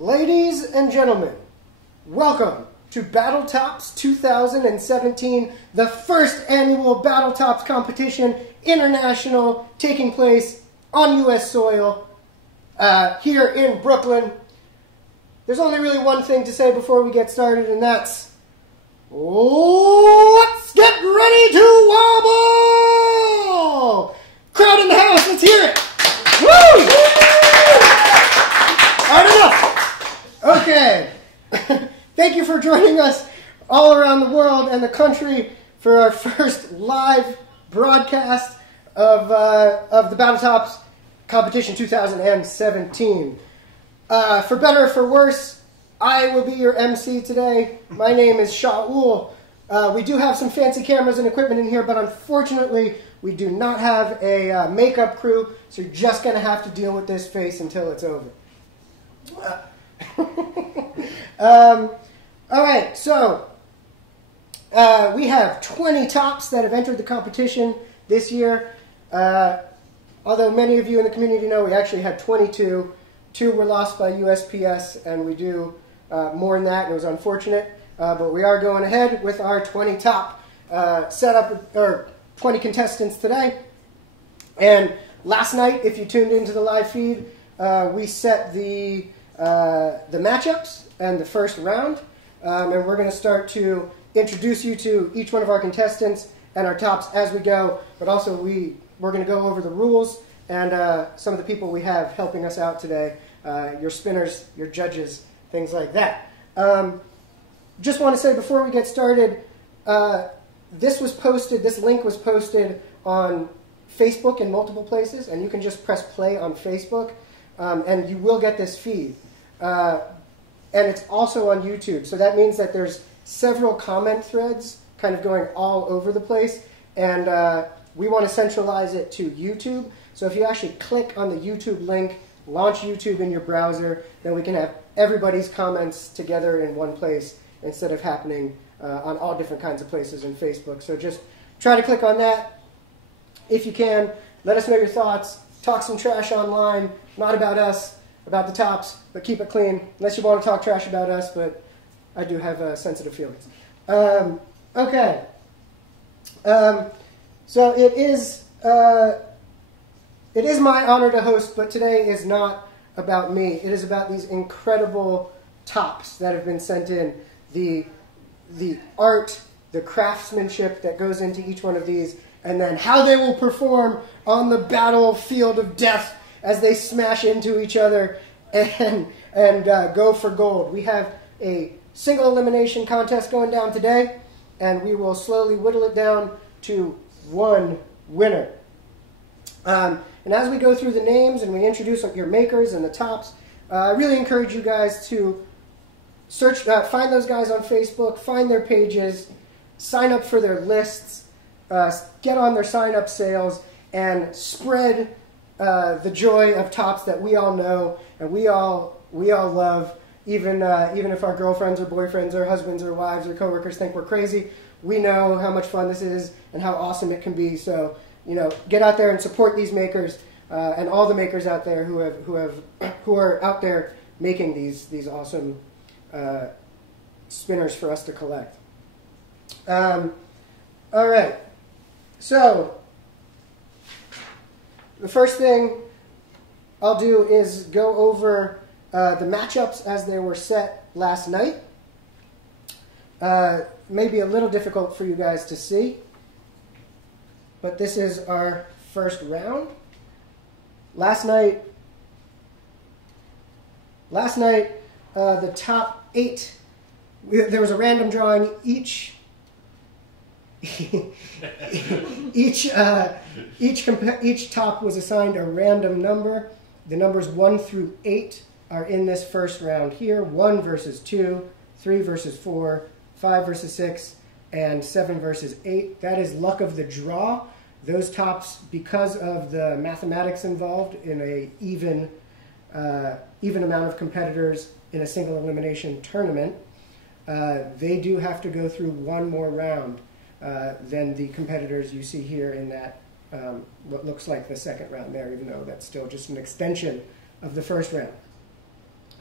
Ladies and gentlemen, welcome to BattleTops 2017, the first annual BattleTops competition, international, taking place on U.S. soil here in Brooklyn. There's only really one thing to say before we get started, and that's, let's get ready to wobble! Crowd in the house, let's hear it! Woo! All right, enough. Okay. Thank you for joining us all around the world and the country for our first live broadcast of the BattleTops competition 2017. For better or for worse, I will be your MC today. My name is Shaul. We do have some fancy cameras and equipment in here, but unfortunately, we do not have a makeup crew, so you're just going to have to deal with this face until it's over. All right, so we have 20 tops that have entered the competition this year. Although many of you in the community know we actually had 22. 2 were lost by USPS, and we do more than that, and it was unfortunate. But we are going ahead with our 20 top setup, or 20 contestants today. And last night, if you tuned into the live feed, we set the matchups and the first round. And we're going to start to introduce you to each one of our contestants and our tops as we go. But also, we're going to go over the rules and some of the people we have helping us out today. Your spinners, your judges, things like that. Just want to say before we get started, this link was posted on Facebook in multiple places, and you can just press play on Facebook, and you will get this feed. And it's also on YouTube, so that means that there's several comment threads kind of going all over the place, and we want to centralize it to YouTube. So if you actually click on the YouTube link, launch YouTube in your browser, then we can have everybody's comments together in one place instead of happening on all different kinds of places in Facebook. So just try to click on that if you can. Let us know your thoughts. Talk some trash online, not about us, about the tops, but keep it clean. Unless you want to talk trash about us, but I do have sensitive feelings. Okay. So it is my honor to host, but today is not about me. It is about these incredible tops that have been sent in. The art, the craftsmanship that goes into each one of these, and then how they will perform on the battlefield of death as they smash into each other and go for gold. We have a single elimination contest going down today, and we will slowly whittle it down to one winner. And as we go through the names and we introduce your makers and the tops, I really encourage you guys to find those guys on Facebook, find their pages, sign up for their lists, get on their sign-up sales, and spread the joy of tops that we all know and we all love. Even if our girlfriends or boyfriends or husbands or wives or coworkers think we're crazy, we know how much fun this is and how awesome it can be. So, get out there and support these makers and all the makers out there who are out there making these awesome spinners for us to collect. All right. So the first thing I'll do is go over the matchups as they were set last night. Maybe a little difficult for you guys to see, but this is our first round. Last night, the top 8, there was a random drawing. Each top was assigned a random number. The numbers 1 through 8 are in this first round here. 1 versus 2, 3 versus 4, 5 versus 6, and 7 versus 8. That is luck of the draw. Those tops, because of the mathematics involved in an even amount of competitors in a single elimination tournament, they do have to go through one more round than the competitors you see here in that what looks like the second round there, even though that's still just an extension of the first round.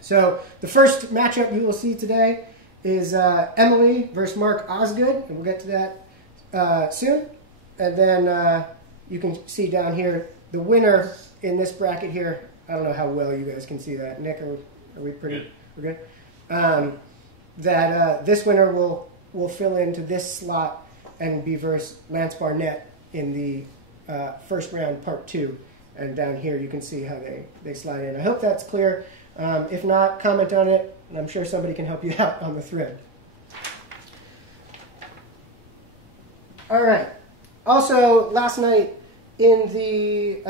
So the first matchup you will see today is Emily versus Mark Osgood, and we'll get to that soon. And then you can see down here the winner in this bracket here. I don't know how well you guys can see that. Nick, are we pretty? We're good. This winner will fill into this slot and be versus Lance Barnett in the first round, part 2. And down here you can see how they slide in. I hope that's clear. If not, comment on it, and I'm sure somebody can help you out on the thread. All right. Also, last night in the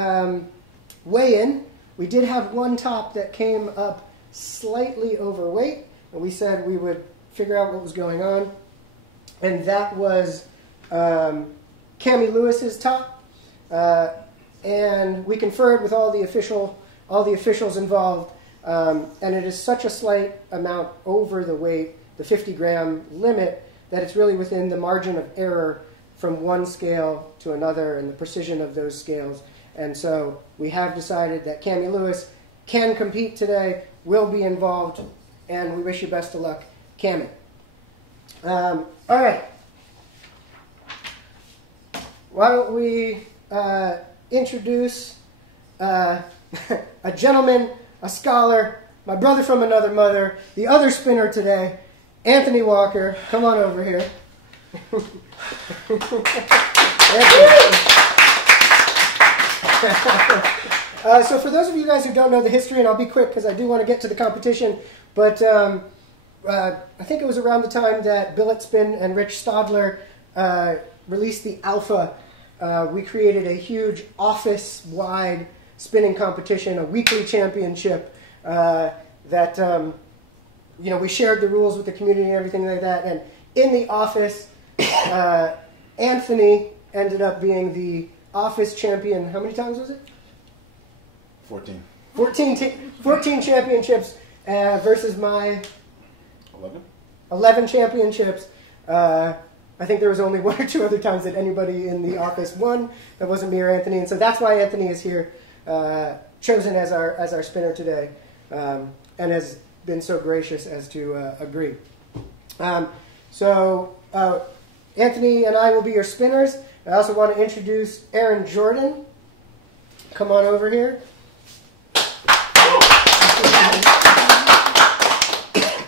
weigh-in, we did have one top that came up slightly overweight, and we said we would figure out what was going on. And that was Cami Lewis's top. And we conferred with all the officials involved. And it is such a slight amount over the weight, the 50-gram limit, that it's really within the margin of error from one scale to another and the precision of those scales. And so we have decided that Cami Lewis can compete today, will be involved, and we wish you best of luck, Cami. All right. Why don't we introduce a gentleman, a scholar, my brother from another mother, the other spinner today, Anthony Walker. Come on over here. So for those of you guys who don't know the history, and I'll be quick because I do want to get to the competition, but I think it was around the time that Billet Spin and Rich Stadler released the Alpha. We created a huge office-wide spinning competition, a weekly championship that we shared the rules with the community and everything like that. And in the office, Anthony ended up being the office champion. How many times was it? 14. 14 championships versus my 11 championships. I think there was only 1 or 2 other times that anybody in the office won. That wasn't me or Anthony, and so that's why Anthony is here, chosen as our spinner today, and has been so gracious as to agree. So Anthony and I will be your spinners. I also want to introduce Aaron Jordan. Come on over here.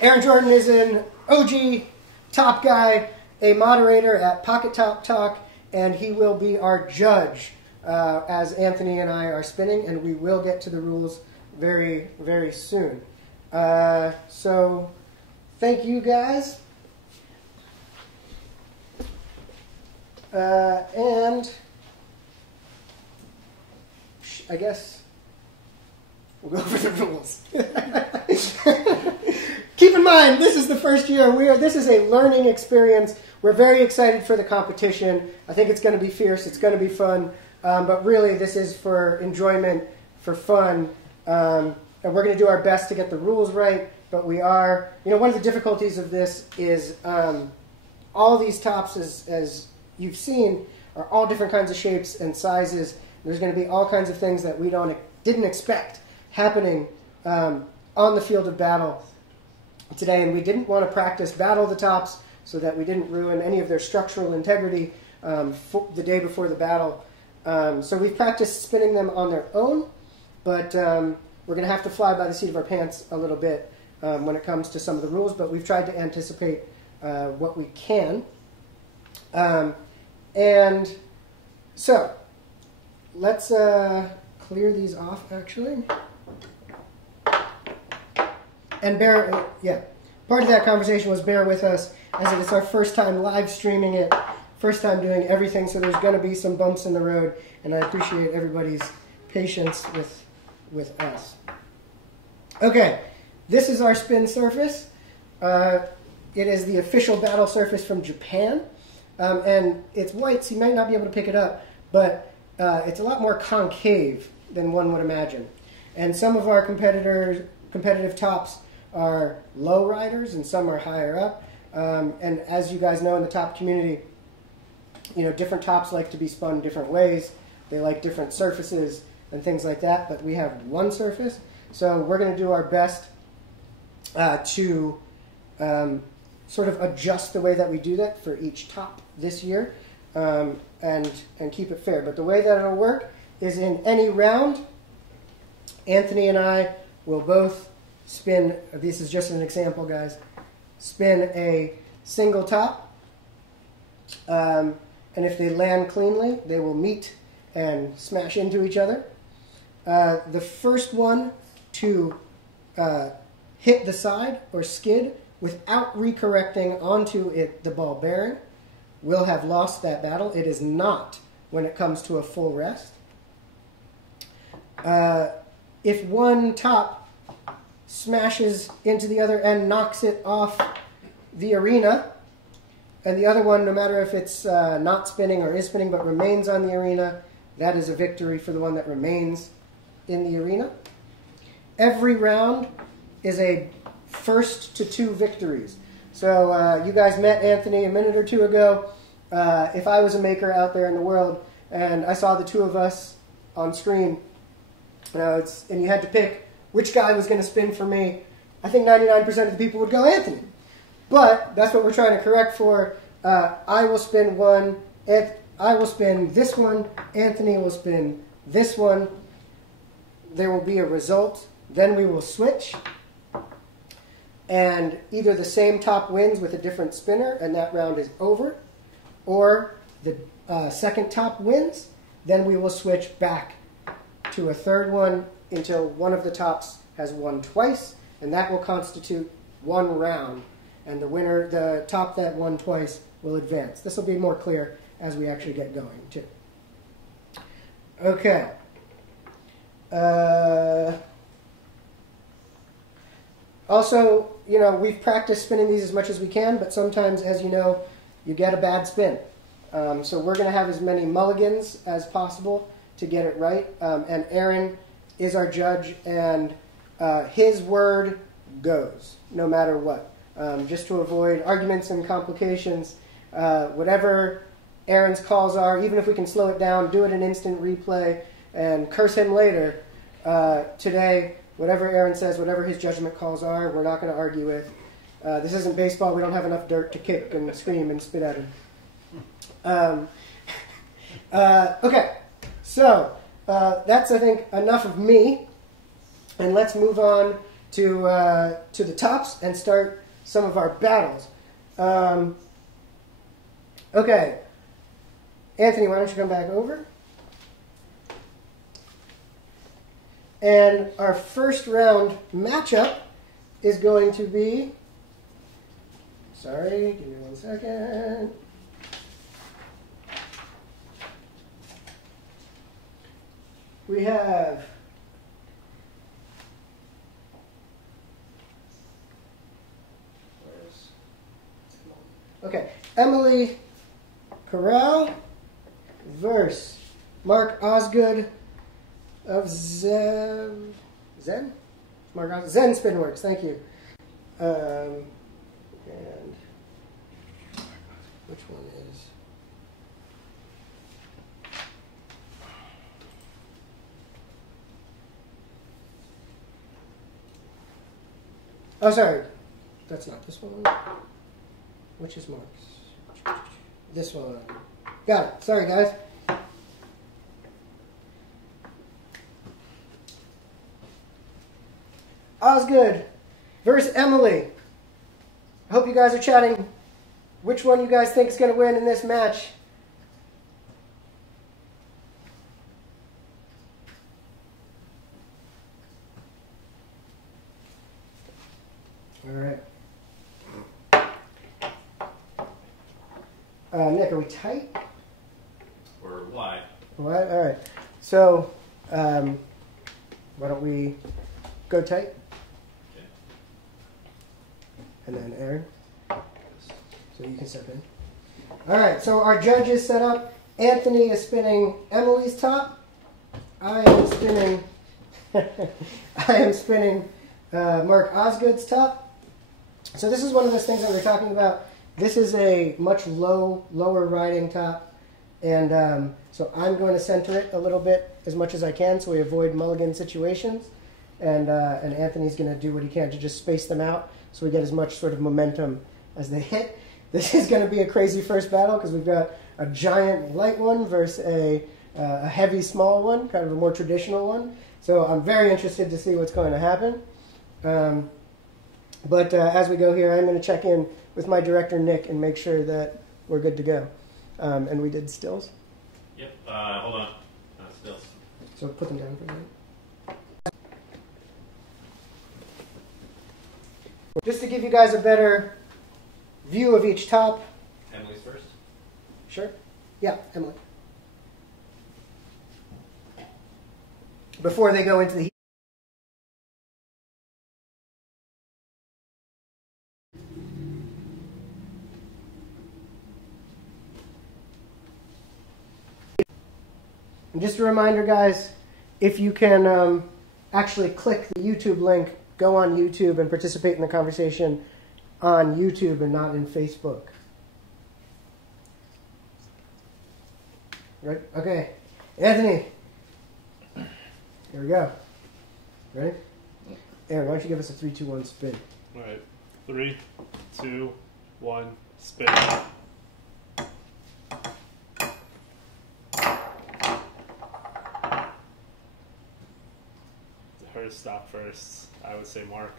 Aaron Jordan is an OG top guy, a moderator at Pocket Top Talk, and he will be our judge as Anthony and I are spinning, and we will get to the rules very, very soon. So thank you guys. And I guess we'll go over the rules. Keep in mind, this is the first year. This is a learning experience. We're very excited for the competition. I think it's going to be fierce. It's going to be fun. But really, this is for enjoyment, for fun. And we're going to do our best to get the rules right. But we are, one of the difficulties of this is all these tops, as you've seen, are all different kinds of shapes and sizes. There's going to be all kinds of things that we didn't expect happening on the field of battle today, and we didn't want to practice battle the tops so that we didn't ruin any of their structural integrity the day before the battle. So we've practiced spinning them on their own, but we're going to have to fly by the seat of our pants a little bit when it comes to some of the rules, but we've tried to anticipate what we can. And so let's clear these off, actually. And part of that conversation was bear with us, as it is our first time live streaming it, first time doing everything, so there's going to be some bumps in the road, and I appreciate everybody's patience with us. Okay, this is our spin surface. It is the official battle surface from Japan, and it's white, so you might not be able to pick it up, but it's a lot more concave than one would imagine. And some of our competitive tops are low riders, and some are higher up. And as you guys know in the top community, different tops like to be spun different ways. They like different surfaces and things like that, but we have one surface. So we're going to do our best to sort of adjust the way that we do that for each top this year and keep it fair. But the way that it'll work is in any round, Anthony and I will both spin, this is just an example, guys, spin a single top. And if they land cleanly, they will meet and smash into each other. The first one to hit the side or skid without recorrecting onto the ball bearing will have lost that battle. It is not when it comes to a full rest. If one top smashes into the other and knocks it off the arena, and the other one, no matter if it's not spinning or is spinning but remains on the arena, that is a victory for the one that remains in the arena. Every round is a first to two victories. So you guys met Anthony a minute or two ago. If I was a maker out there in the world and I saw the two of us on screen, and you had to pick which guy was going to spin for me, I think 99% of the people would go Anthony. But that's what we're trying to correct for. I will spin one. I will spin this one. Anthony will spin this one. There will be a result. Then we will switch. And either the same top wins with a different spinner, and that round is over, or the second top wins. Then we will switch back to a third one until one of the tops has won twice, and that will constitute one round. And the winner, the top that won twice, will advance. This will be more clear as we actually get going, too. Okay. Also, you know, we've practiced spinning these as much as we can, but sometimes, as you know, you get a bad spin. So we're going to have as many mulligans as possible to get it right. And Aaron is our judge, and his word goes, no matter what. Just to avoid arguments and complications, whatever Aaron's calls are, even if we can slow it down, do it in instant replay, and curse him later. Today, whatever Aaron says, whatever his judgment calls are, we're not going to argue with. This isn't baseball. We don't have enough dirt to kick and scream and spit at him. Okay, so that's, I think, enough of me. And let's move on to the tops and start some of our battles. Okay. Anthony, why don't you come back over? And our first round matchup is going to be... Sorry, give me 1 second. We have... Okay, Emily Corral versus Mark Osgood of Zen Spinworks. Thank you. And which one is? Oh, sorry, that's not this one. Which is Mark's? This one. Got it. Sorry, guys. Osgood versus Emily. I hope you guys are chatting. Which one you guys think is going to win in this match? All right. Nick, are we tight? Or why? What? All right. So, why don't we go tight? Okay. And then Aaron. So you can step in. All right. So our judge is set up. Anthony is spinning Emily's top. I am spinning. Mark Osgood's top. So this is one of those things that we're talking about. This is a much lower riding top, and so I'm going to center it a little bit as much as I can so we avoid mulligan situations. and Anthony's going to do what he can to just space them out so we get as much sort of momentum as they hit. This is going to be a crazy first battle because we've got a giant light one versus a heavy small one, kind of a more traditional one. So I'm very interested to see what's going to happen. But as we go here, I'm going to check in with my director, Nick, and make sure that we're good to go. And we did stills. Yep. Hold on. Stills. So put them down for a minute. Just to give you guys a better view of each top. Emily's first. Sure. Yeah, Emily. Before they go into the heat. And just a reminder, guys, if you can actually click the YouTube link, go on YouTube and participate in the conversation on YouTube and not in Facebook. Right? Okay. Anthony. Here we go. Ready? Aaron, why don't you give us a 3, 2, 1 spin? All right. 3, 2, 1, spin. Hers stop first. I would say Mark.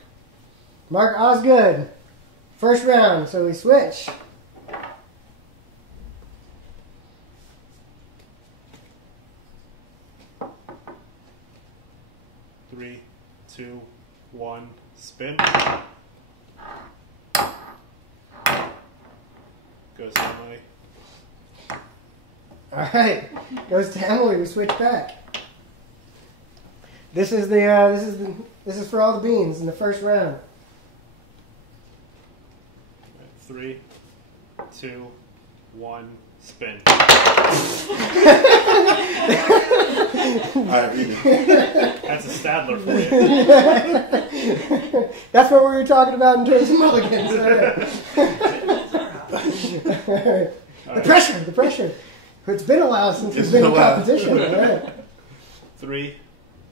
Mark Osgood. First round, so we switch. Three, 2, 1, spin. Goes to Emily. All right, goes to Emily. We switch back. This is for all the beans in the first round. 3, 2, 1, spin. Alright, read it. That's a Stadler for you. That's what we were talking about in terms of mulligans. All right. The pressure. It's been a while since we've been in competition. All right. 3,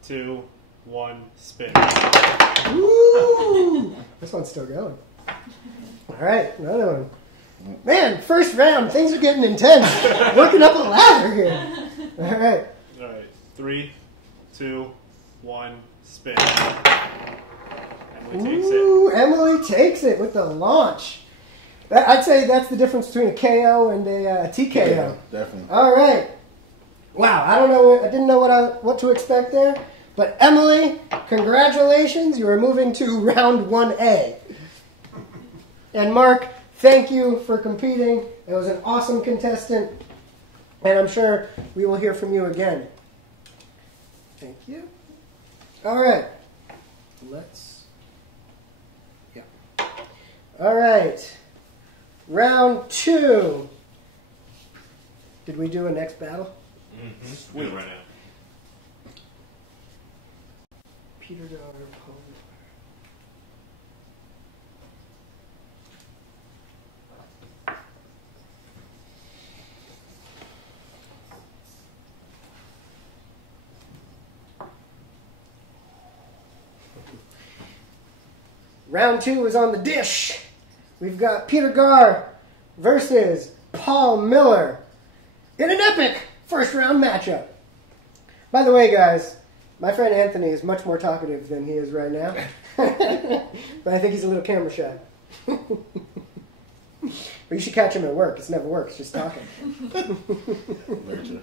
2, 1, spin. Woo! This one's still going. All right, another one. Man, first round, things are getting intense. Working up a ladder here. All right. All right. 3, 2, 1, spin. Emily takes it. Ooh, Emily takes it with the launch. I'd say that's the difference between a KO and a TKO. Yeah, definitely. All right. Wow, I don't know. I didn't know what to expect there. But Emily, congratulations. You are moving to round 1A. And Mark, thank you for competing. It was an awesome contestant. And I'm sure we will hear from you again. Thank you. All right. Yeah. All right. Round 2. Did we do a next battle? Mm-hmm. Sweet. Right now. Peter Dollar, Paul. Round 2 is on the dish. We've got Peter Garr versus Paul Miller in an epic first round matchup. By the way, guys, my friend Anthony is much more talkative than he is right now. But I think he's a little camera shy. But you should catch him at work. It's never works, just talking. Very true.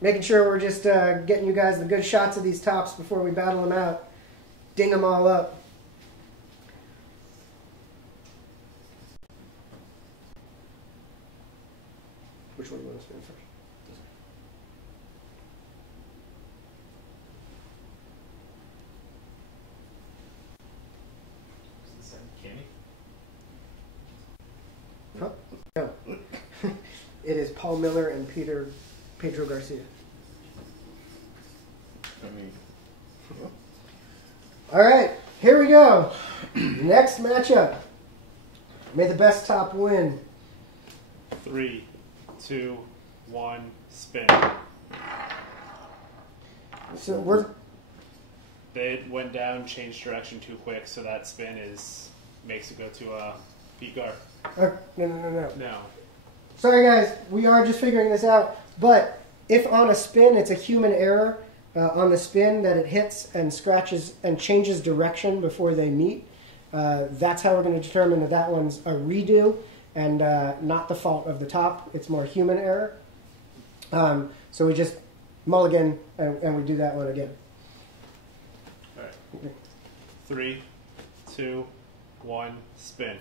Making sure we're just getting you guys the good shots of these tops before we battle them out. Ding them all up. Which one do you want to spin first? Is this Kimmy? Huh? No. It is Paul Miller and Pedro Garcia. I mean, All right, here we go. Next matchup. May the best top win. 3, 2, 1, spin. So They went down, changed direction too quick, so that spin makes it go to a Pete Gar. no. No. Sorry guys, we are just figuring this out. But if on a spin it's a human error on the spin that it hits and scratches and changes direction before they meet, that's how we're going to determine that that one's a redo and not the fault of the top. It's more human error. So we just mulligan and we do that one again. All right. 3, 2, 1, spin.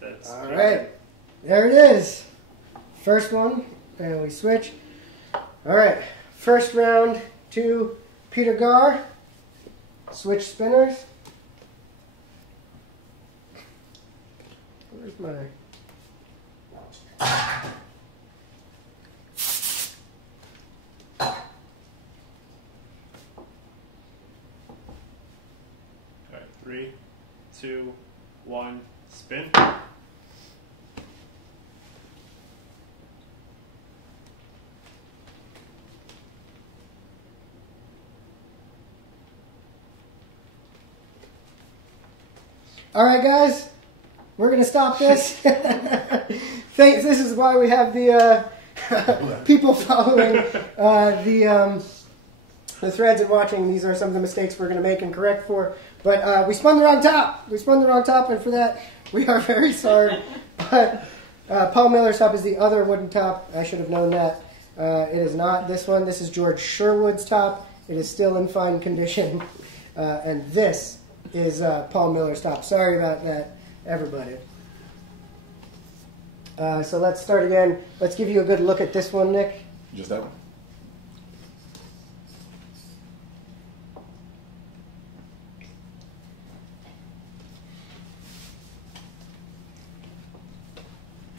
That's All right, there it is. First one, and we switch. All right, first round to Peter Gar. Switch spinners. Where's my... All right, 3, 2, 1, spin. All right, guys, we're going to stop this. Thanks. This is why we have the people following the threads and watching. These are some of the mistakes we're going to make and correct for. But we spun the wrong top. We spun the wrong top, and for that, we are very sorry. But Paul Miller's top is the other wooden top. I should have known that. It is not this one. This is George Sherwood's top. It is still in fine condition. And this is Paul Miller's top. Sorry about that, everybody. So let's start again. Let's give you a good look at this one, Nick. Just that one?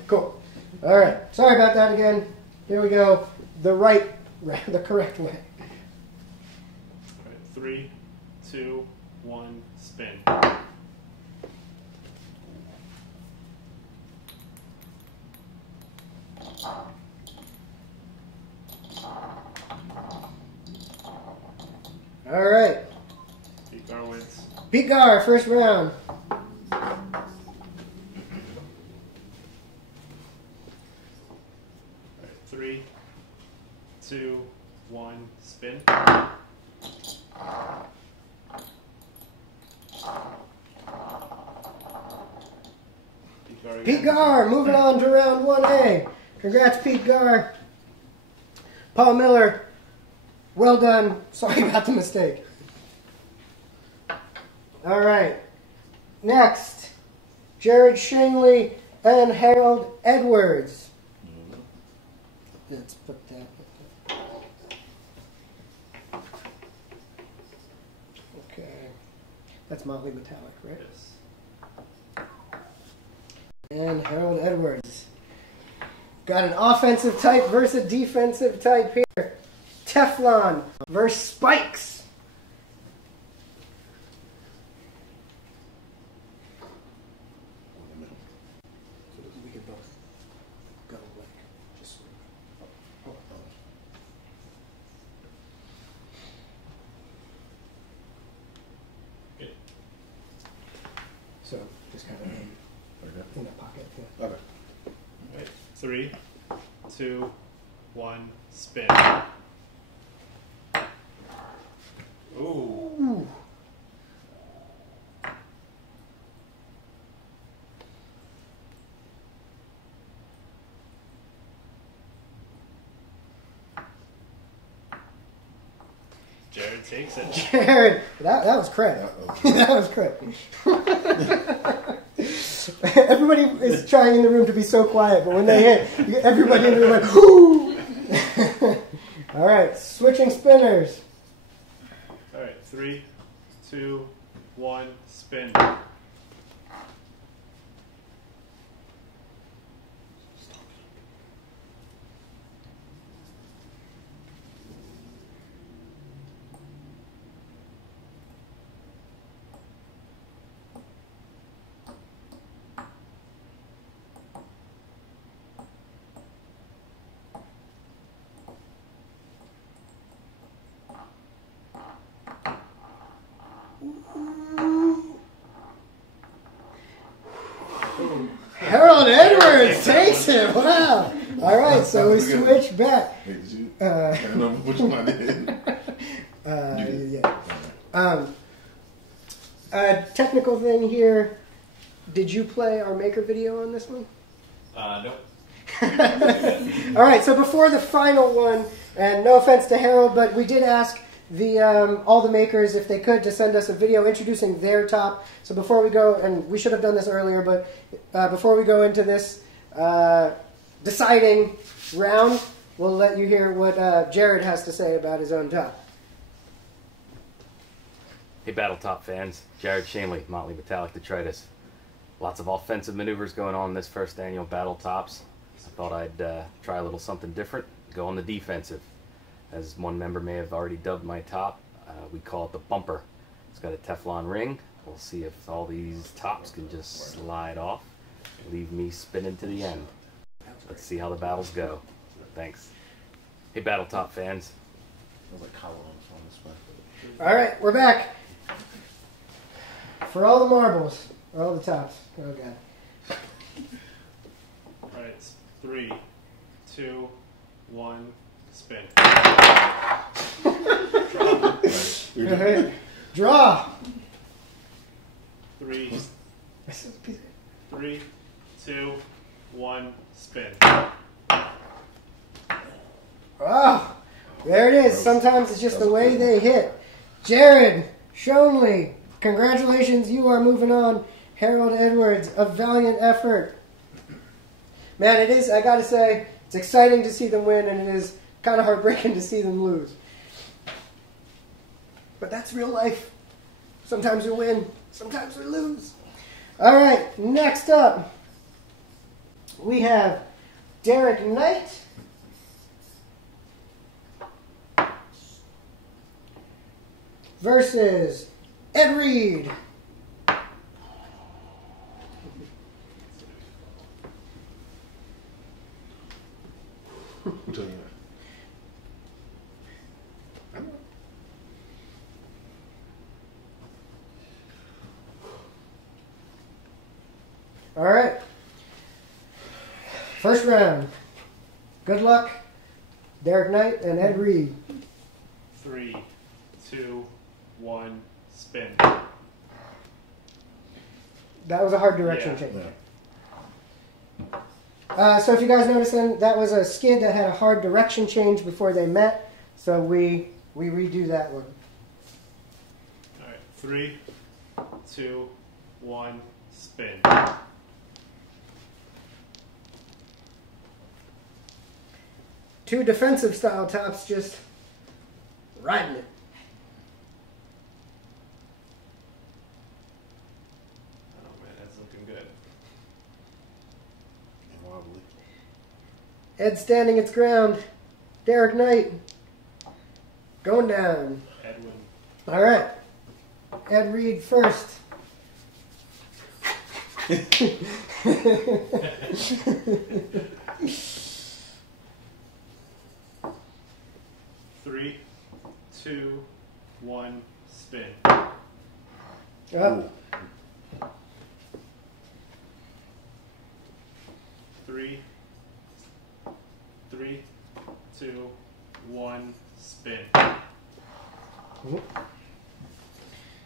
Cool. All right. Sorry about that again. Here we go. The correct way. All right, 3, 2, 1, spin. All right. Pete Gar wins. Pete Gar, first round. All right, 3, 2, 1, spin. Pete Gar again. Pete Gar, moving on to round 1A. Congrats, Pete Gar. Paul Miller, well done. Sorry about the mistake. All right. Next, Jared Shingley and Harold Edwards. Let's put that. Okay. That's Motley Metallic, right? Yes. And Harold Edwards. Got an offensive type versus a defensive type here. Teflon versus spikes. We could both go like just. Okay. So just kind of in the pocket. Yeah. Okay. All right, 3, 2, 1, spin. Ooh. Ooh. Jared takes it. Jared, that was correct. That was correct. Everybody is trying in the room to be so quiet, but when they hit, everybody in the room like, whoo! All right, switching spinners. All right, 3, 2, 1, spin. Harold Edwards takes it. Wow. All right, so we switch back. Hey, did you? I don't know which one I did. Yeah. Technical thing here. Did you play our maker video on this one? Nope. All right, so before the final one, and no offense to Harold, but we did ask all the makers if they could to send us a video introducing their top. So before we go, and we should have done this earlier, but before we go into this deciding round, we'll let you hear what Jared has to say about his own top. Hey BattleTop fans, Jared Shanley, Motley Metallic Detritus. Lots of offensive maneuvers going on in this first annual BattleTops. I thought I'd try a little something different, go on the defensive. As one member may have already dubbed my top, we call it the bumper. It's got a Teflon ring. We'll see if all these tops can just slide off, leave me spinning to the end. Let's see how the battles go. Thanks. Hey BattleTop fans. I was like collar on this one. All right, we're back. For all the marbles, all the tops. Oh, God. All right, it's 3, 2, 1, spin. Go ahead. Draw. 3, 2, 1, spin. Oh, there it is. Sometimes it's just the way they hit. Jared Shonley, congratulations. You are moving on. Harold Edwards, a valiant effort. Man, it is, I got to say, it's exciting to see them win, and it is kind of heartbreaking to see them lose. But that's real life. Sometimes we win, sometimes we lose. All right, next up, we have Derek Knight versus Ed Reed. I'm telling you. All right. First round. Good luck, Derek Knight and Ed Reed. 3, 2, 1, spin. That was a hard direction Yeah. change. Yeah. So if you guys noticed, then that was a skid that had a hard direction change before they met. So we redo that one. All right, 3, 2, 1, spin. Two defensive style tops just riding it. Oh man, that's looking good. And wobbly. Ed standing its ground. Derek Knight going down. Edwin. All right. Ed Reed first. 3, 2, 1, spin. Up. 3, 2, 1, spin.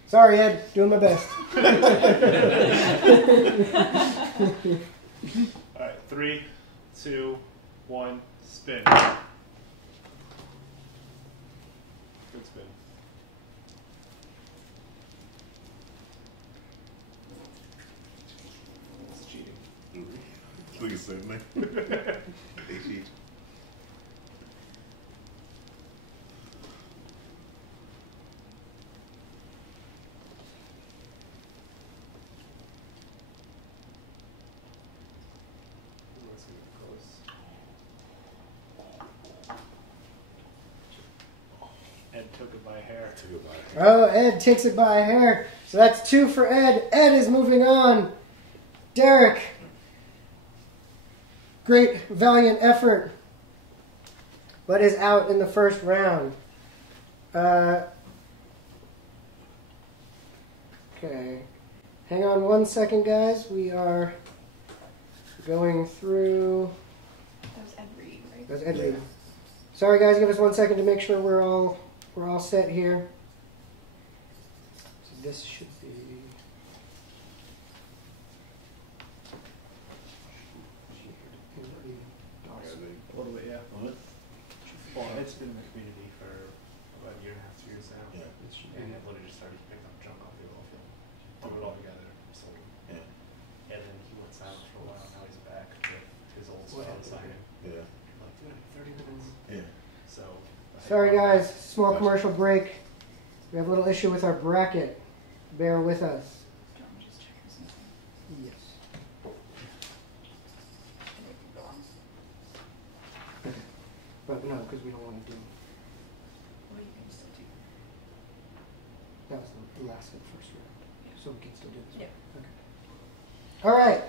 Sorry, Ed. Doing my best. All right, 3, 2, 1, spin. Good spin. It's cheating. Look at same thing. They cheat. Let's get close. Ed took it by hair. Take it back. Oh, Ed takes it by a hair. So that's 2 for Ed. Ed is moving on. Derek. Great, valiant effort. But is out in the first round. Okay. Hang on one second, guys. We are going through. That was Ed Reed, right? That's Ed Reed. Sorry, guys. Give us 1 second to make sure we're all set here. So this should be. A little bit, yeah. What? Well, it's been in the community for about a year and a half, 2 years now. Yeah. And it literally just started picking up junk off the oil field. Threw it all together, sold it. Yeah. And then he went silent for a while. Now he's back with his old What? style signing. Yeah. Like, dude, 30 minutes. Yeah. So. Sorry, guys. Small commercial break. We have a little issue with our bracket. Bear with us. Do you want me to just check or something? Yes. But no, because we don't want to do. Well, you can still do. That was the last of the first round, so we can still do this. Yeah. Okay. All right.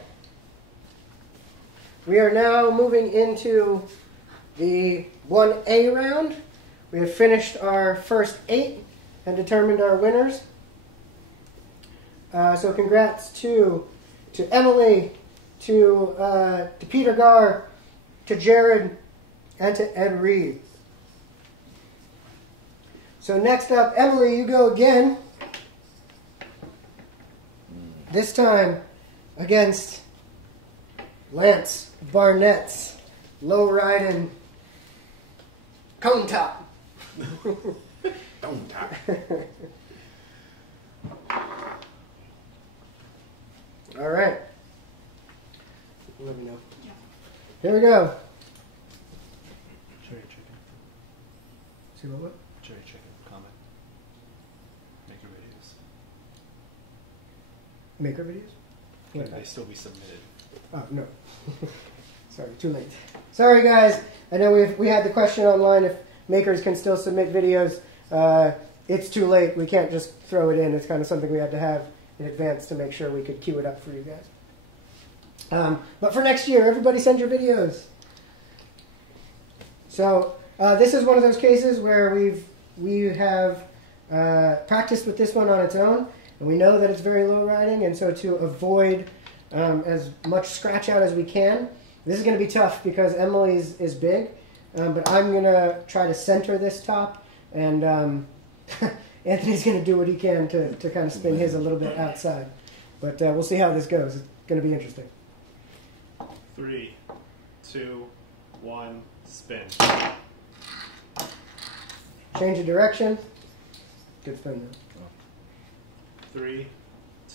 We are now moving into the 1A round. We have finished our first 8 and determined our winners. So congrats to Emily, to Peter Garr, to Jared, and to Ed Reed. So next up, Emily, you go again. This time against Lance Barnett's low riding cone top. Don't talk. All right. Let me know. Yeah. Here we go. Cherry chicken. See what? Cherry chicken. Comment. Make your videos. Maker videos? Can they still be submitted? Oh, no. Sorry, too late. Sorry, guys. I know we had the question online if makers can still submit videos. It's too late. We can't just throw it in. It's kind of something we had to have in advance to make sure we could queue it up for you guys. But for next year, everybody send your videos. So this is one of those cases where we have practiced with this one on its own, and we know that it's very low riding, and so to avoid as much scratch out as we can, this is going to be tough because Emily's is big, but I'm going to try to center this top, and Anthony's going to do what he can to kind of spin his a little bit outside. But we'll see how this goes. It's going to be interesting. 3, 2, 1, spin. Change of direction. Good spin though. 3,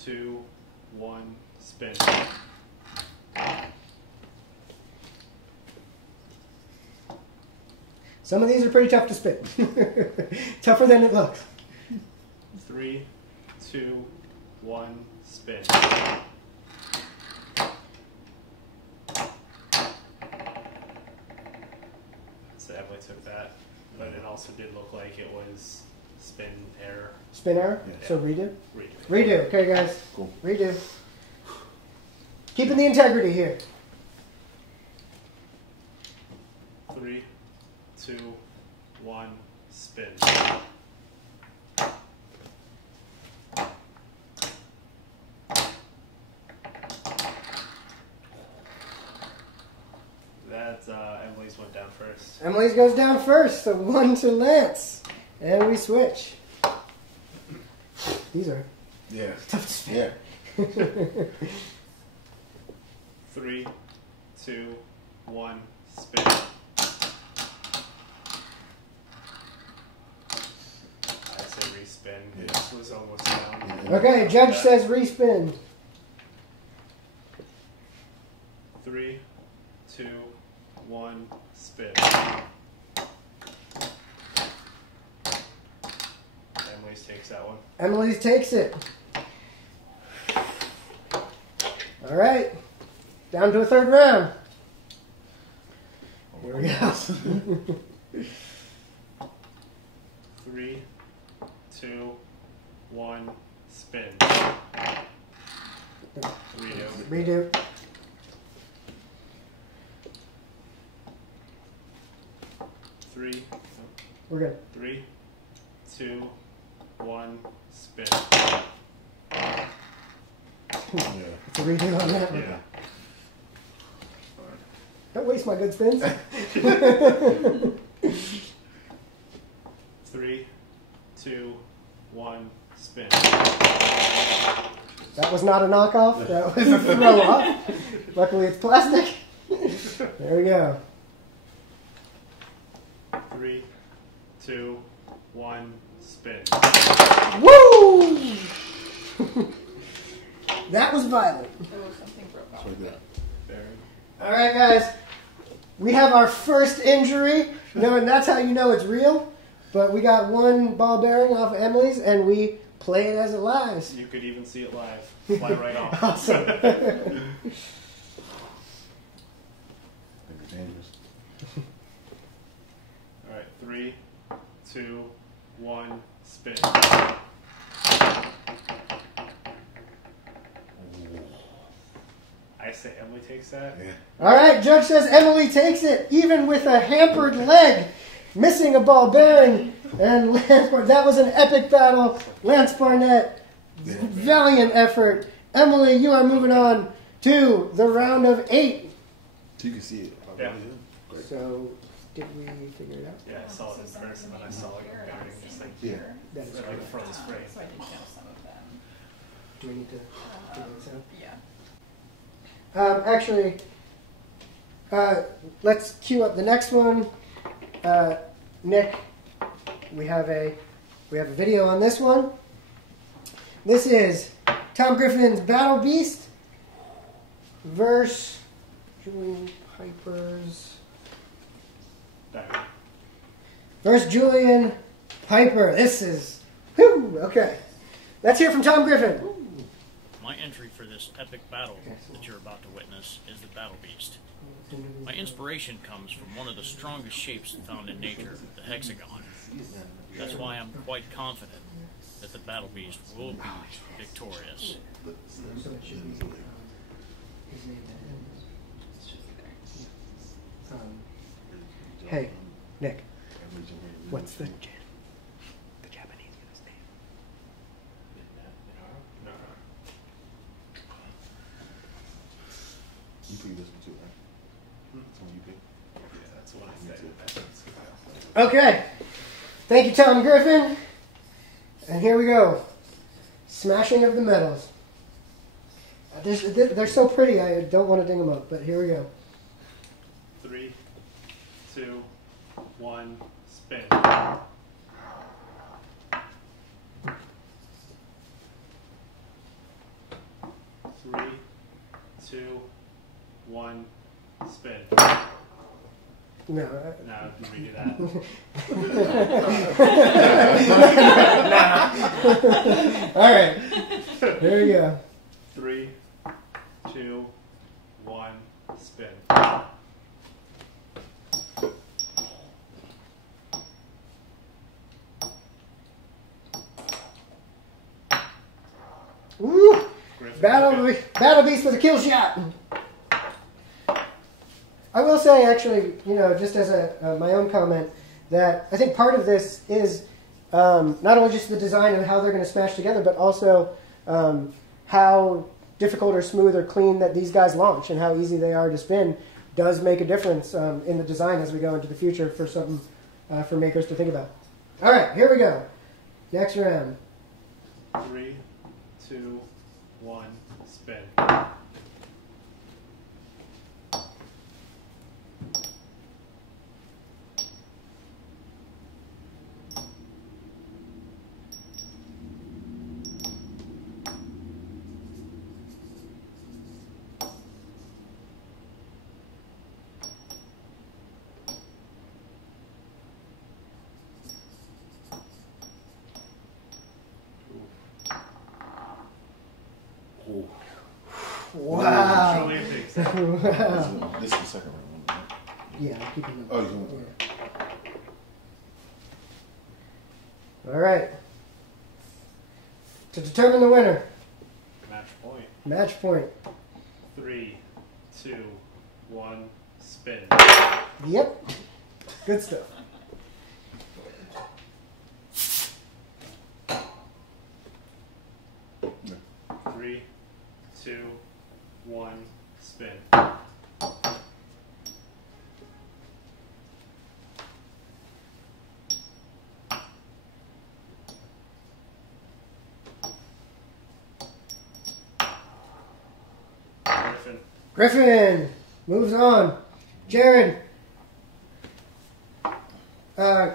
2, 1, spin. Some of these are pretty tough to spin. Tougher than it looks. 3, 2, 1, spin. So Emily took that, but it also did look like it was spin error. Spin error? Yeah. So redo? Redo. Redo. Okay, guys. Cool. Redo. Keeping the integrity here. 3, 2, 1, spin. That's Emily's went down first. Emily's goes down first, so 1 to Lance. And we switch. These are Yeah. tough to spin. Yeah. 3, 2, 1, spin. I say respin. Yeah. This was almost down. Okay, judge says respin. 3, 2, 1, spin. Emily's takes that one. Emily's takes it. All right. Down to a third round. Here we go. 3, 2, 1, spin. Redo. Redo. Three, We're good. 3, 2, 1, spin. Yeah. It's a redo on that one. Yeah. Don't waste my good spins. 3, 2, 1, spin. That was not a knockoff. That was a throw off. Luckily, it's plastic. There we go. 3, 2, 1, spin. Woo! That was violent. Oh, something broke off. So good. Very. All right, guys. We have our first injury. No, and that's how you know it's real. But we got one ball bearing off of Emily's, and we play it as it lies. You could even see it live. Fly right off. Awesome. They're dangerous. All right, 3, 2, 1, spin. I say Emily takes that. Yeah. All right, judge says Emily takes it, even with a hampered leg, missing a ball bearing. And Lance Barnett, that was an epic battle. Lance Barnett, valiant effort. Emily, you are moving on to the round of 8. So you can see it. Yeah. Great. So, did we figure it out? Yeah, I saw it in person, and I saw like a bearing just like Yeah. That is right correct. from the spray. So I didn't know some of them. Do we need to figure this out? Yeah. Actually, let's queue up the next one. Nick, we have a video on this one. This is Tom Griffin's Battle Beast versus Julian Piper's Diamond. versus Julian Piper. This is okay. Let's hear from Tom Griffin. My entry for this epic battle that you're about to witness is the Battle Beast. My inspiration comes from one of the strongest shapes found in nature, the hexagon. That's why I'm quite confident that the Battle Beast will be victorious. Hey, Nick, what's the Japanese guy's name? No. You pick this one too, right? That's one you pick. Yeah, that's what I said. Okay. Thank you, Tom Griffin. And here we go. Smashing of the metals. They're so pretty, I don't want to ding them up, but here we go. 3, 2, 1, spin. 3, 2, 1, spin. No. No, redo that. All right. There we go. 3, 2, 1, spin. Woo! Griffin. Battle Beast with a kill shot. I will say, actually, just as my own comment, that I think part of this is not only just the design and how they're going to smash together, but also how difficult or smooth or clean that these guys launch and how easy they are to spin does make a difference in the design as we go into the future for something for makers to think about. All right, here we go. Next round. 3, 2, 1, spin. Oh. Wow. Julian takes that. Wow. This is the second round, right? Yeah, keep it Oh, you want All right. To determine the winner, Match point. match point. 3, 2, 1, spin. Yep. Good stuff. Yeah. 3, 2, 1, spin. Griffin moves on. Jared,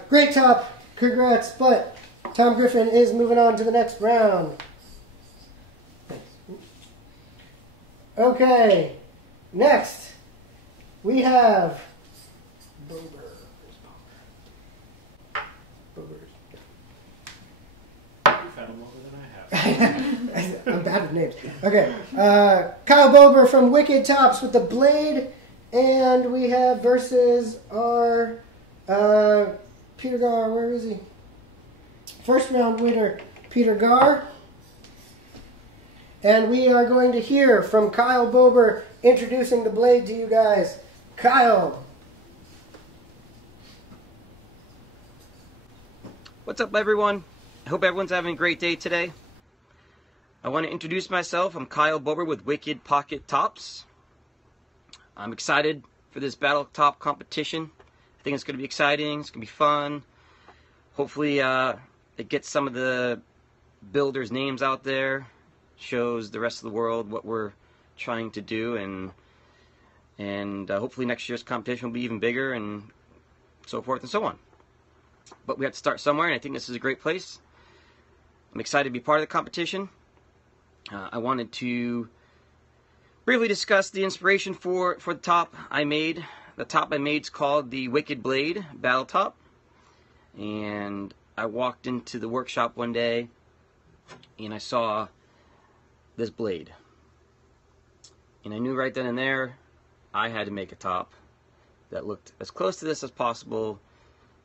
great top. Congrats, but Tom Griffin is moving on to the next round. Okay, next we have Bober. You've had them longer than I have. I'm bad with names. Okay, Kyle Bober from Wicked Tops with the blade, and we have versus our Peter Gar. Where is he? First round winner, Peter Gar. And we are going to hear from Kyle Bober introducing the blade to you guys. Kyle. What's up, everyone? I hope everyone's having a great day today. I want to introduce myself. I'm Kyle Bober with Wicked Pocket Tops. I'm excited for this battle top competition. I think it's going to be exciting. It's going to be fun. Hopefully, it gets some of the builders' names out there, shows the rest of the world what we're trying to do, and hopefully next year's competition will be even bigger, and so forth and so on. But we have to start somewhere, and I think this is a great place. I'm excited to be part of the competition. I wanted to briefly discuss the inspiration for the top I made. The top I made is called the Wicked Blade Battle Top, and I walked into the workshop one day and I saw this blade, and I knew right then and there I had to make a top that looked as close to this as possible,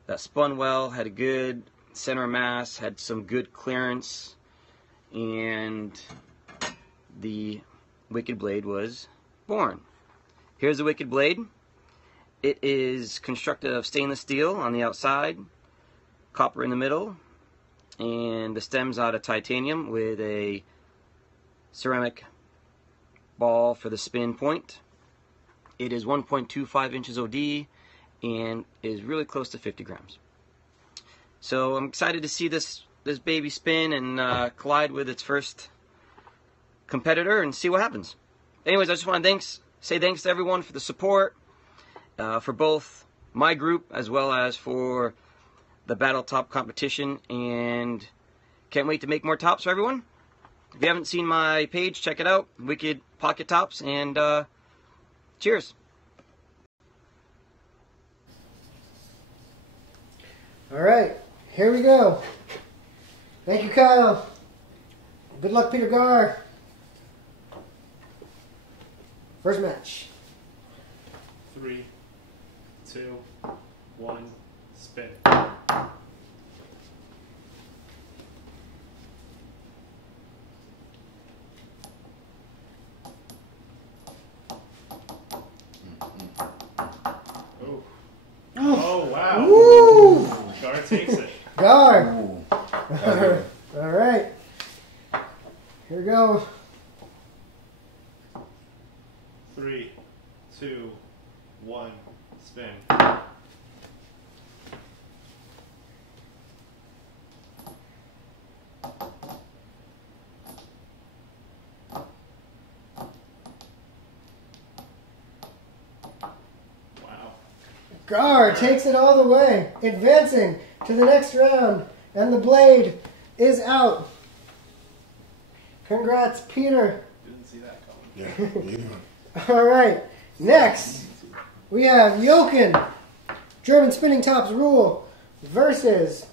that spun well, had a good center of mass, had some good clearance, and the Wicked Blade was born. Here's the Wicked Blade. It is constructed of stainless steel on the outside, copper in the middle, and the stem's out of titanium with a ceramic ball for the spin point. It is 1.25 inches OD and is really close to 50 grams. So I'm excited to see this baby spin and collide with its first competitor and see what happens. Anyways, I just want to say thanks to everyone for the support, for both my group as well as for the Battle Top competition, and can't wait to make more tops for everyone. If you haven't seen my page, check it out, Wicked Pocket Tops, and cheers. All right, here we go. Thank you, Kyle. Good luck, Peter Gar. First match. 3, 2, 1, spin. Oh, wow. Woo! Gar takes it. Gar. Ooh. All right. Here we go. 3, 2, 1, spin. Wow. Gar takes it all the way, advancing to the next round, and the blade is out. Congrats, Peter. Didn't see that coming. Yeah. All right, next we have Jochen, German Spinning Tops Rule, versus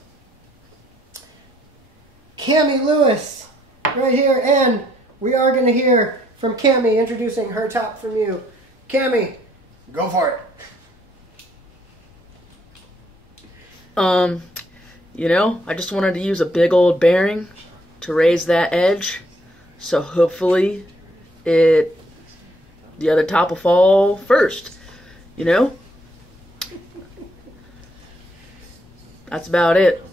Cami Lewis right here, and we are going to hear from Cami introducing her top from you. Cami, go for it. You know, I just wanted to use a big old bearing to raise that edge, so hopefully the other top will fall first, you know? That's about it.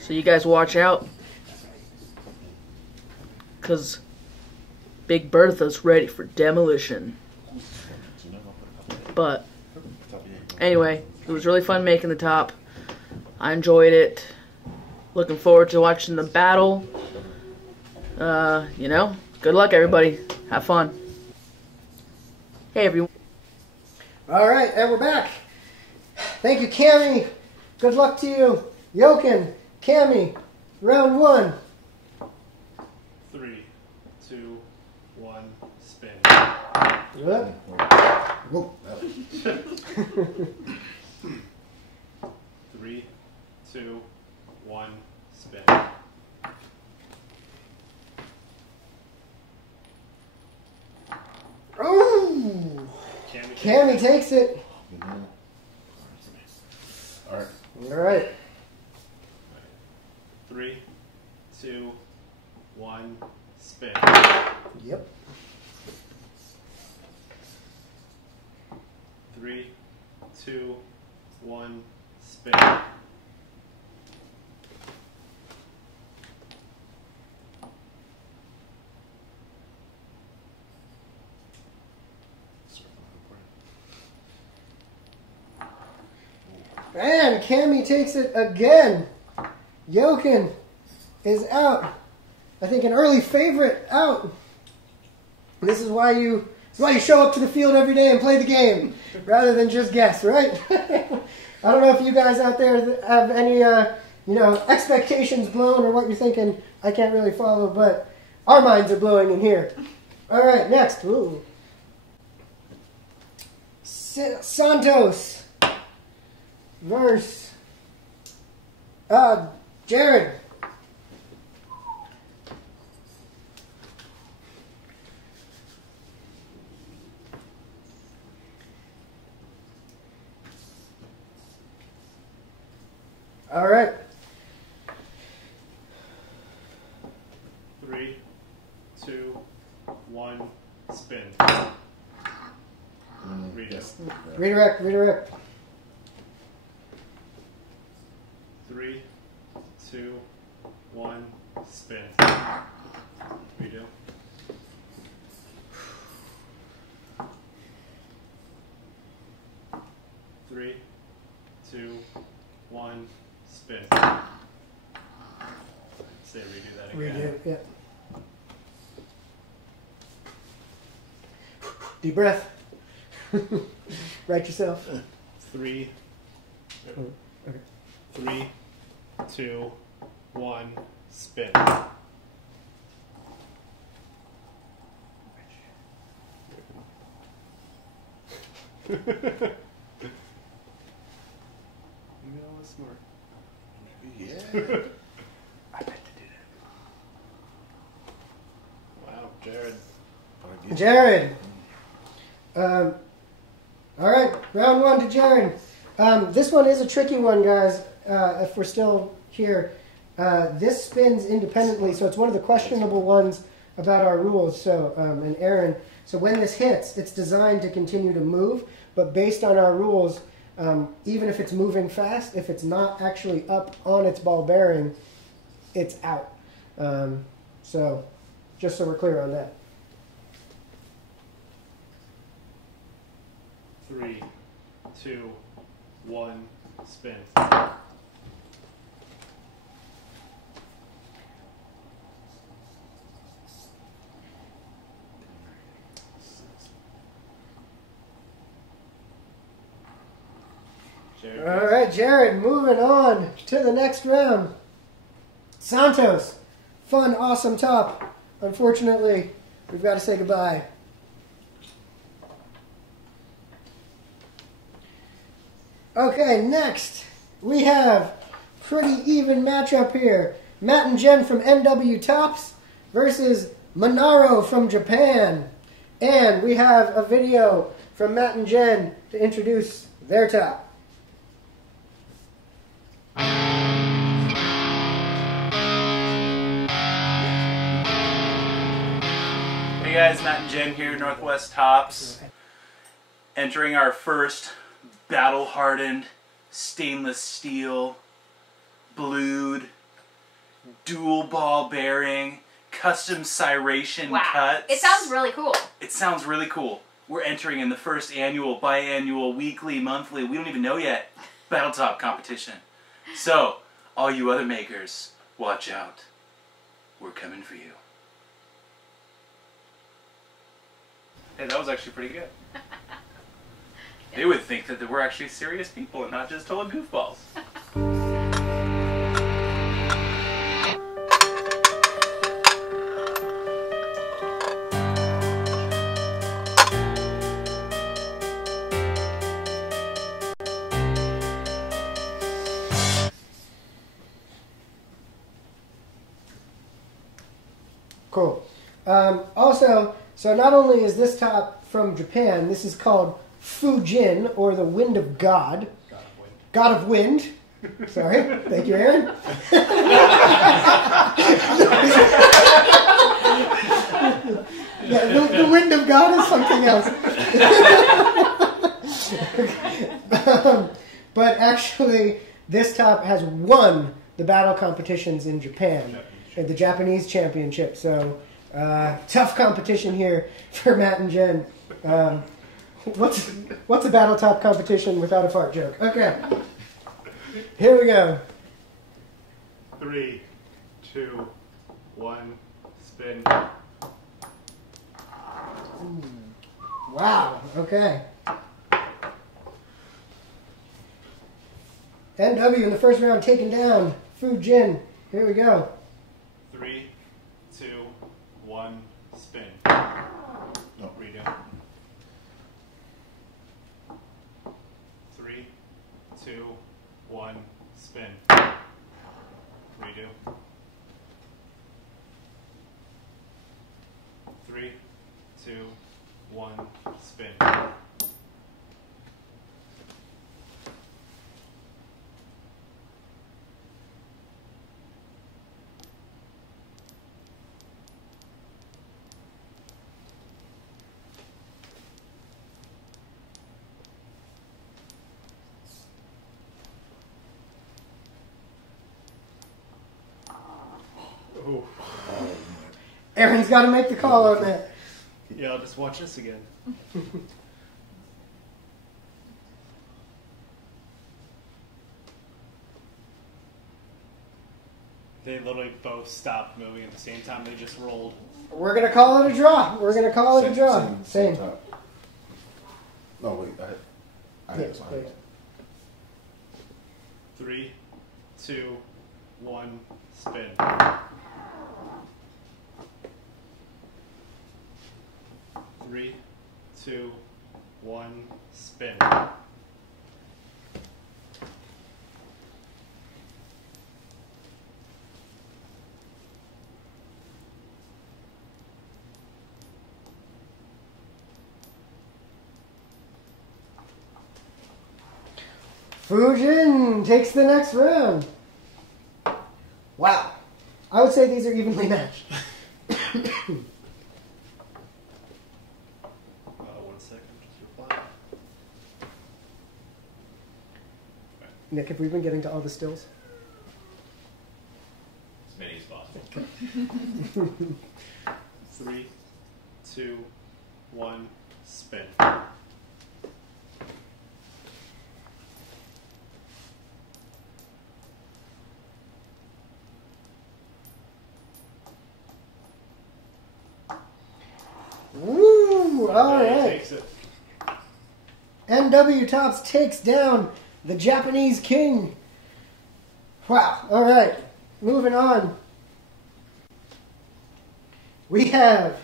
So you guys watch out, because Big Bertha's ready for demolition. But anyway, it was really fun making the top. I enjoyed it. Looking forward to watching the battle. You know, good luck, everybody. Have fun. Hey everyone. All right, and we're back. Thank you, Cammy. Good luck to you. Jochen, Cammy, round one. 3, 2, 1, spin. Good. Whoa. 3, 2, 1, spin. Ooh. Cammy takes it. All right. All right. 3, 2, 1, spin. Yep. 3, 2, 1, spin. And Cammy takes it again. Jochen is out. I think an early favorite out. This is why you show up to the field every day and play the game rather than just guess, right? I don't know if you guys out there have any expectations blown or what you're thinking. I can't really follow, but our minds are blowing in here. All right, next. Ooh. Santos versus Jared. All right. 3, 2, 1, spin. Redo. Redirect. 3, 2, 1, spin. Redo. 3, 2, 1, spin. Say redo that again. Redo, yeah. Deep breath. Right yourself. 3, 3, 2, 1, spin. Smart. Yeah. I meant to do Wow, Jared. that. Jared. All right, round one to Jared. This one is a tricky one, guys. If we're still here, this spins independently, so it's one of the questionable ones about our rules. So, and Aaron. So when this hits, it's designed to continue to move, but based on our rules. Even if it's moving fast, if it's not actually up on its ball bearing, it's out. So, just so we're clear on that. 3, 2, 1, spin. Jared. All right, Jared, moving on to the next round. Santos, fun, awesome top. Unfortunately, we've got to say goodbye. Okay, next we have pretty even matchup here. Matt and Jen from BattleTops versus Monaro from Japan. And we have a video from Matt and Jen to introduce their top. Hey guys, Matt and Jen here, Northwest Tops. Entering our first battle-hardened stainless steel, blued, dual ball bearing, custom cyration cuts. It sounds really cool. It sounds really cool. We're entering in the first annual, biannual, weekly, monthly, we don't even know yet, BattleTop competition. So, all you other makers, watch out. We're coming for you. Hey, that was actually pretty good. They would think that we're actually serious people and not just total goofballs. Cool. Also, so not only is this top from Japan, this is called Fujin, or the Wind of God. God of Wind. Sorry. Thank you, Aaron. Yeah, the Wind of God is something else. But actually, this top has won the battle competitions in Japan, at the Japanese championship. So, tough competition here for Matt and Jen. What's a BattleTop competition without a fart joke? Okay. Here we go. 3, 2, 1, spin. Wow. Okay. NW in the first round taken down. Fujin. Here we go. 3, 2, 1, spin. No. Redo. 3, 2, 1, spin. Redo. 3, 2, 1, spin. Ooh. Aaron's got to make the call on that. Yeah, I'll just watch this again. They literally both stopped moving at the same time. They just rolled. We're going to call it a draw. We're going to call it a draw. Same. top. No, wait. I had Yeah, this on. wait. 3, 2, 1, spin. Three, 2, 1, spin. Fujin takes the next round. Wow. I would say these are evenly matched. 1 second, just reply. Nick, have we been getting to all the stills? As many as possible. 3, 2, 1, spin. Woo! All There he right. takes it. NW Tops takes down the Japanese king. Wow. All right. Moving on. We have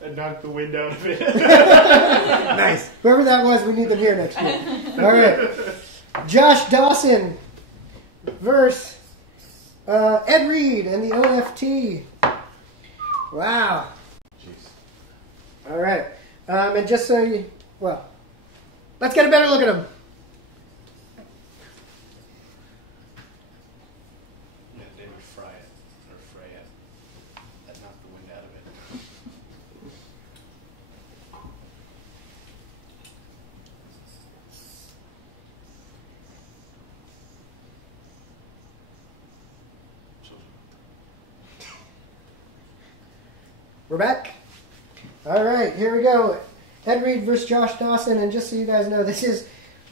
And knocked the wind out of it. nice. Whoever that was, we need them here next week. All right. Josh Dawson versus Ed Reed and the OFT. Wow. Jeez. All right. And just so you, well, let's get a better look at him. Yeah, they would fry it. Or fray it. That knocked the wind out of it. We're back. All right, here we go. Ed Reed versus Josh Dawson, and just so you guys know, this is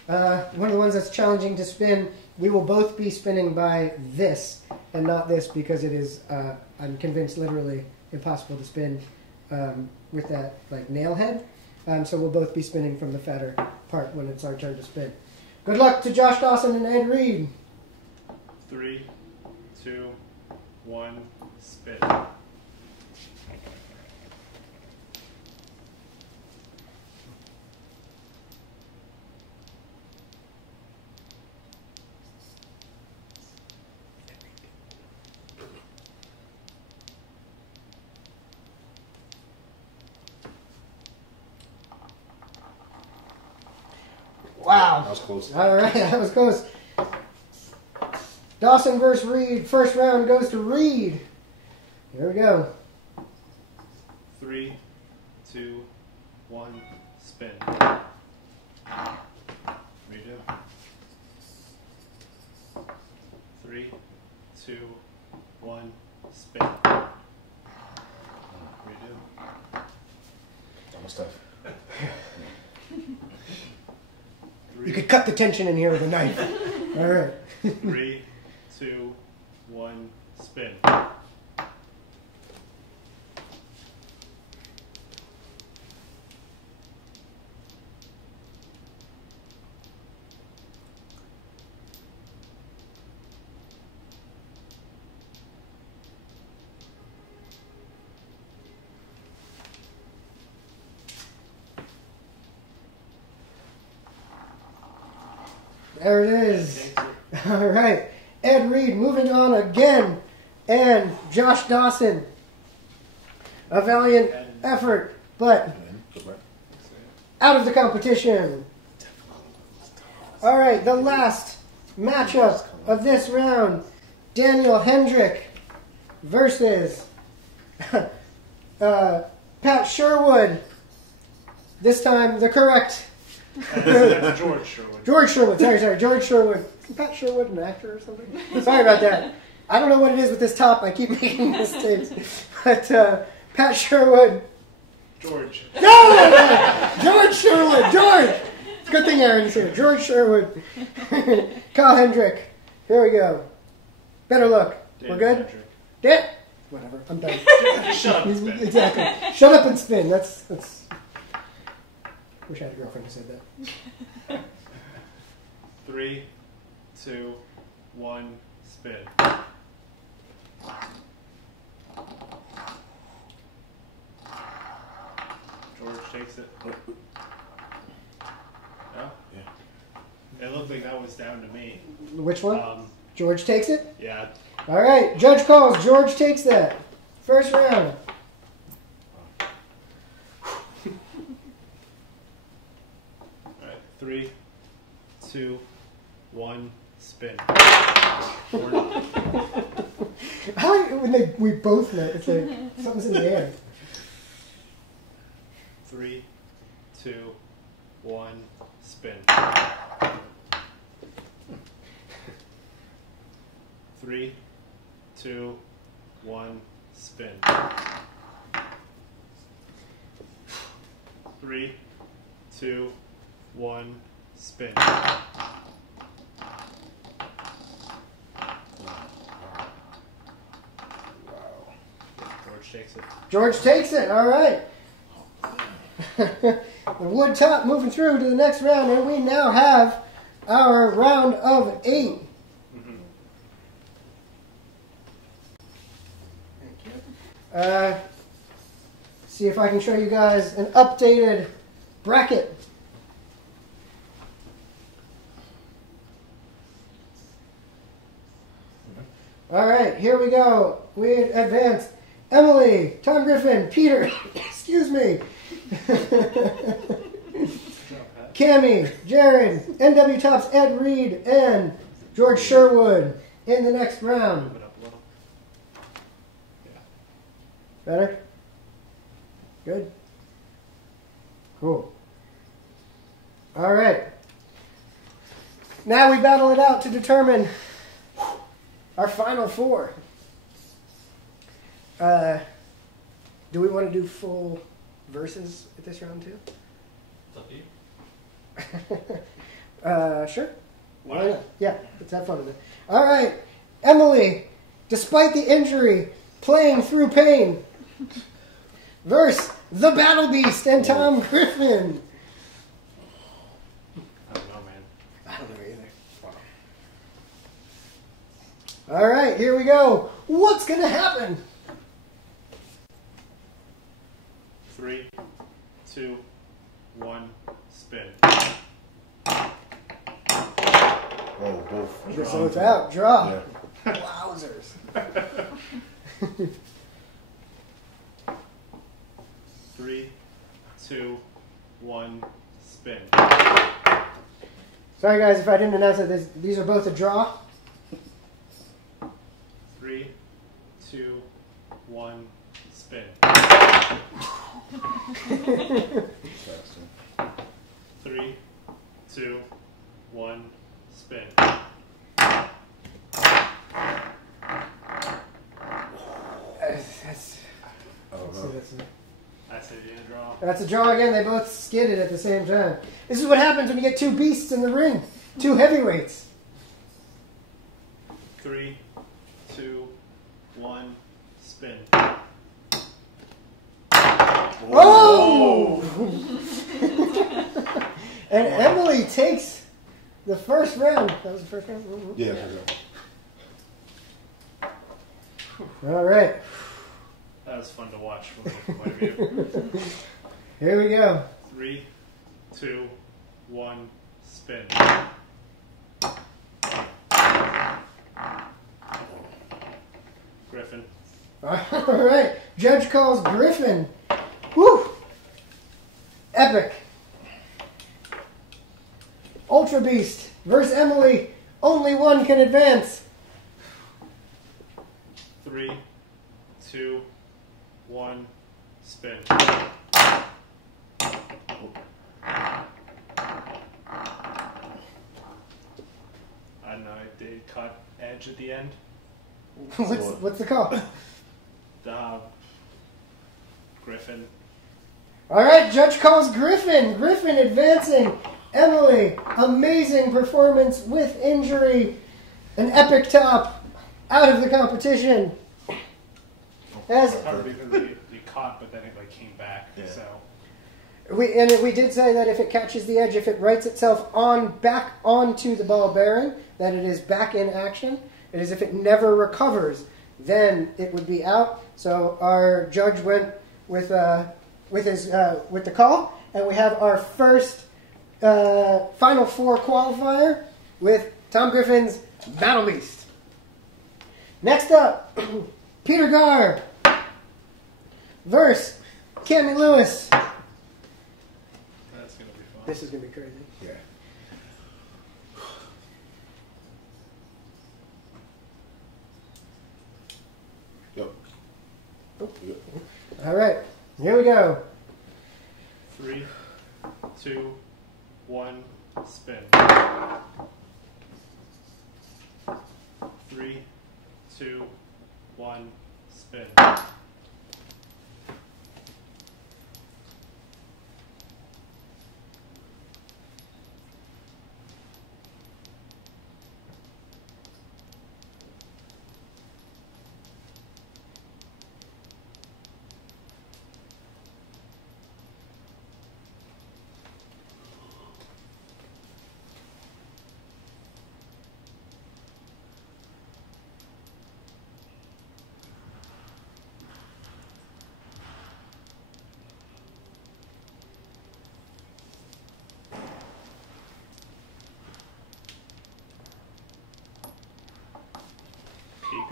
one of the ones that's challenging to spin. We will both be spinning by this and not this because it is, I'm convinced, literally impossible to spin with that like nail head. So we'll both be spinning from the fatter part when it's our turn to spin. Good luck to Josh Dawson and Ed Reed. 3, 2, 1, spin. Wow. That was close. All right, that was close. Dawson versus Reed. First round goes to Reed. Here we go. 3, 2, 1, spin. Redo. 3, 2, 1, spin. Redo. Almost tough. You could cut the tension in here with a knife. All right. 3, 2, 1, spin. There it is. All right. Ed Reed moving on again. And Josh Dawson. A valiant effort, but out of the competition. All right, the last matchup of this round. Daniel Hendrick versus Pat Sherwood. This time the correct... That's George Sherwood. George Sherwood. Sorry. George Sherwood. Is Pat Sherwood an actor or something? Sorry about that. I don't know what it is with this top. I keep making mistakes. But Pat Sherwood. George. No! George Sherwood. George. It's a good thing Aaron's here. George Sherwood. Kyle Hendrick. Here we go. Better look. Dan We're good? Hendrick. Dan? Whatever. I'm done. Shut up and spin. Exactly. Shut up and spin. That's... Wish I had a girlfriend who said that. 3, 2, 1, spin. George takes it. No? Yeah. It looked like that was down to me. Which one? George takes it? Yeah. All right. Judge calls. George takes that. First round. Alright, 3, 2, 1, spin. I like when we both know. It's like something's in the air. 3, 2, 1, spin. 3, 2, 1, spin. 3, 2, 1, spin. George takes it. George takes it. All right. The wood top moving through to the next round, and we now have our round of 8. See if I can show you guys an updated bracket. All right, here we go. We advance. Emily, Tom Griffin, Peter, excuse me, Cammie, Jared, NW Tops, Ed Reed, and George Sherwood in the next round. Move it up a little. Better? Good? Cool. All right. Now we battle it out to determine our final 4. Do we want to do full verses at this round too? It's up to you. Sure. Why not? Yeah, let's have fun with it. All right. Emily, despite the injury, playing through pain, versus the Battle Beast and Tom Griffin. I don't know, man. I don't know either. All right, here we go. What's going to happen? 3, 2, 1, spin. Oh, both. So it's out. Draw. Yeah. Wowzers. 3, 2, 1, spin. Sorry, guys, if I didn't announce it. These are both a draw. 3, 2, 1, spin. Faster. 3, 2, 1, spin. I said you didn't draw. That's a draw again. They both skidded at the same time. This is what happens when you get two beasts in the ring. Two heavyweights. 3, 2, 1, spin. Oh! And Emily takes the first round. That was the first round? Yeah. All right. That was fun to watch from both point of view. Here we go. 3, 2, 1, spin. Griffin. All right. Judge calls Griffin. Woo! Epic. Ultra Beast versus Emily. Only one can advance. 3, 2, 1, spin. I don't know, they cut edge at the end. What's the call? Griffin. All right, Judge calls Griffin. Griffin advancing. Emily, amazing performance with injury. An epic top out of the competition. As Probably because you caught, but then it like came back. Yeah. So we did say that if it catches the edge, if it rights itself back onto the ball bearing, that it is back in action. It is if it never recovers, then it would be out. So our judge went with the call, and we have our first Final Four qualifier with Tom Griffin's Battle Beast. Next up, Peter Garr versus Cammy Lewis. that's gonna be fun. This is going to be crazy. Yeah. Yep. Yep. All right, here we go. 3, 2, 1, spin. 3, 2, 1, spin.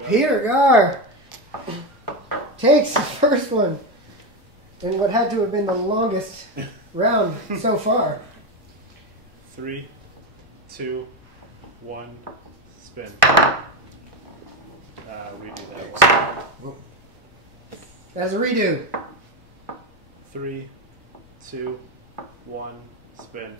Peter Garr takes the first one in what had to have been the longest round so far. 3, 2, 1, spin. We do that one. That's a redo. 3, 2, 1, spin.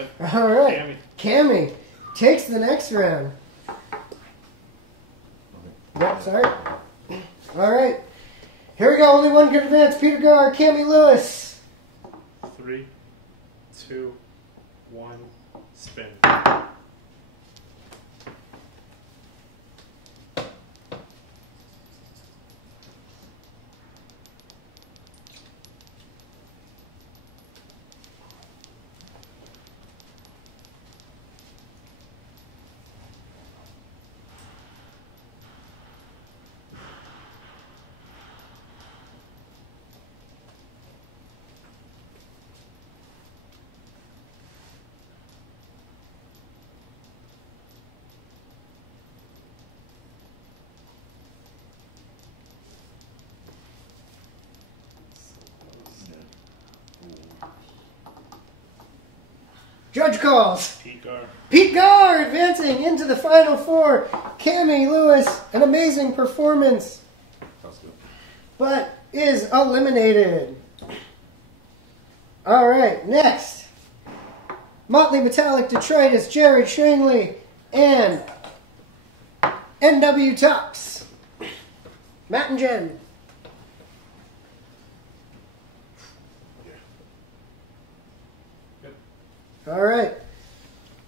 Yep. All right. Cammy takes the next round. Yep, sorry. All right. Here we go. Only one can advance. Peter Gar, Cammy Lewis. 3, 2, 1, spin. Judge calls. Pete Gar. Pete Gar advancing into the final four. Cammy Lewis, an amazing performance, but is eliminated. All right, next. Motley Metallic Detritus, Jared Shangley, and NW Tops. Matt and Jen. All right.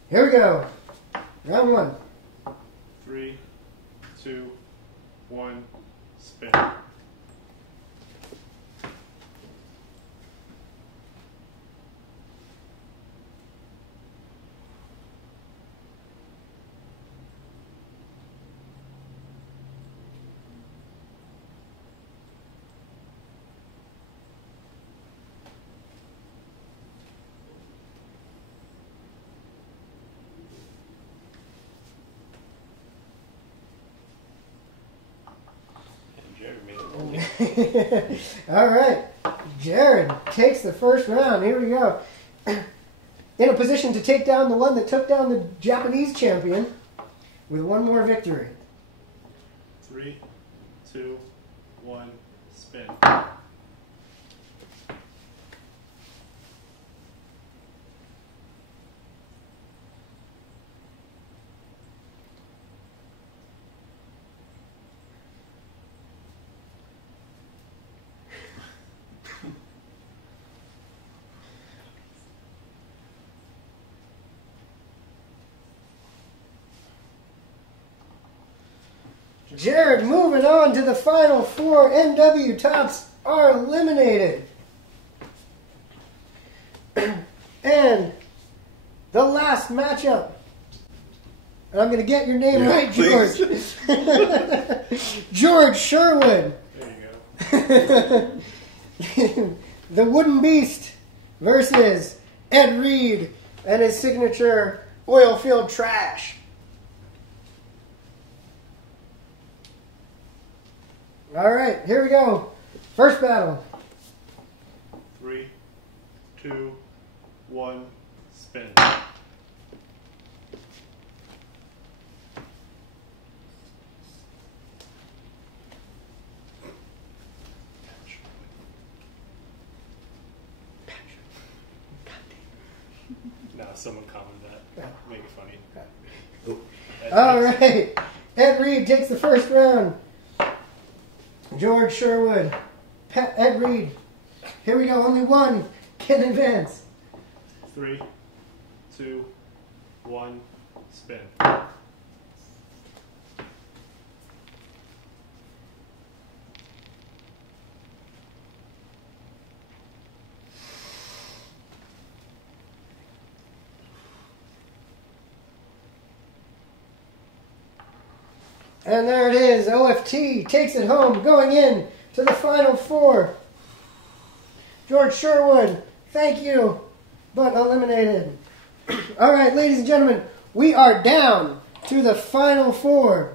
Here we go. Round one. 3, 2, 1, spin. All right. Jared takes the first round. Here we go. In a position to take down the one that took down the Japanese champion with one more victory. 3, 2, 1, spin. Jared moving on to the final four. NW Tops are eliminated. And the last matchup. And I'm going to get your name right, George. George Sherwood. There you go. The Wooden Beast versus Ed Reed and his signature oil field trash. All right, here we go. First battle. 3, 2, 1, spin. No, someone commented that. Make it funny. All right. Ed Reed takes the first round. George Sherwood. Ed Reed. Here we go. Only one can advance. 3, 2, 1, spin. And there it is. OFT takes it home, going in to the final four. George Sherwood, thank you, but eliminated. All right, ladies and gentlemen, we are down to the final four.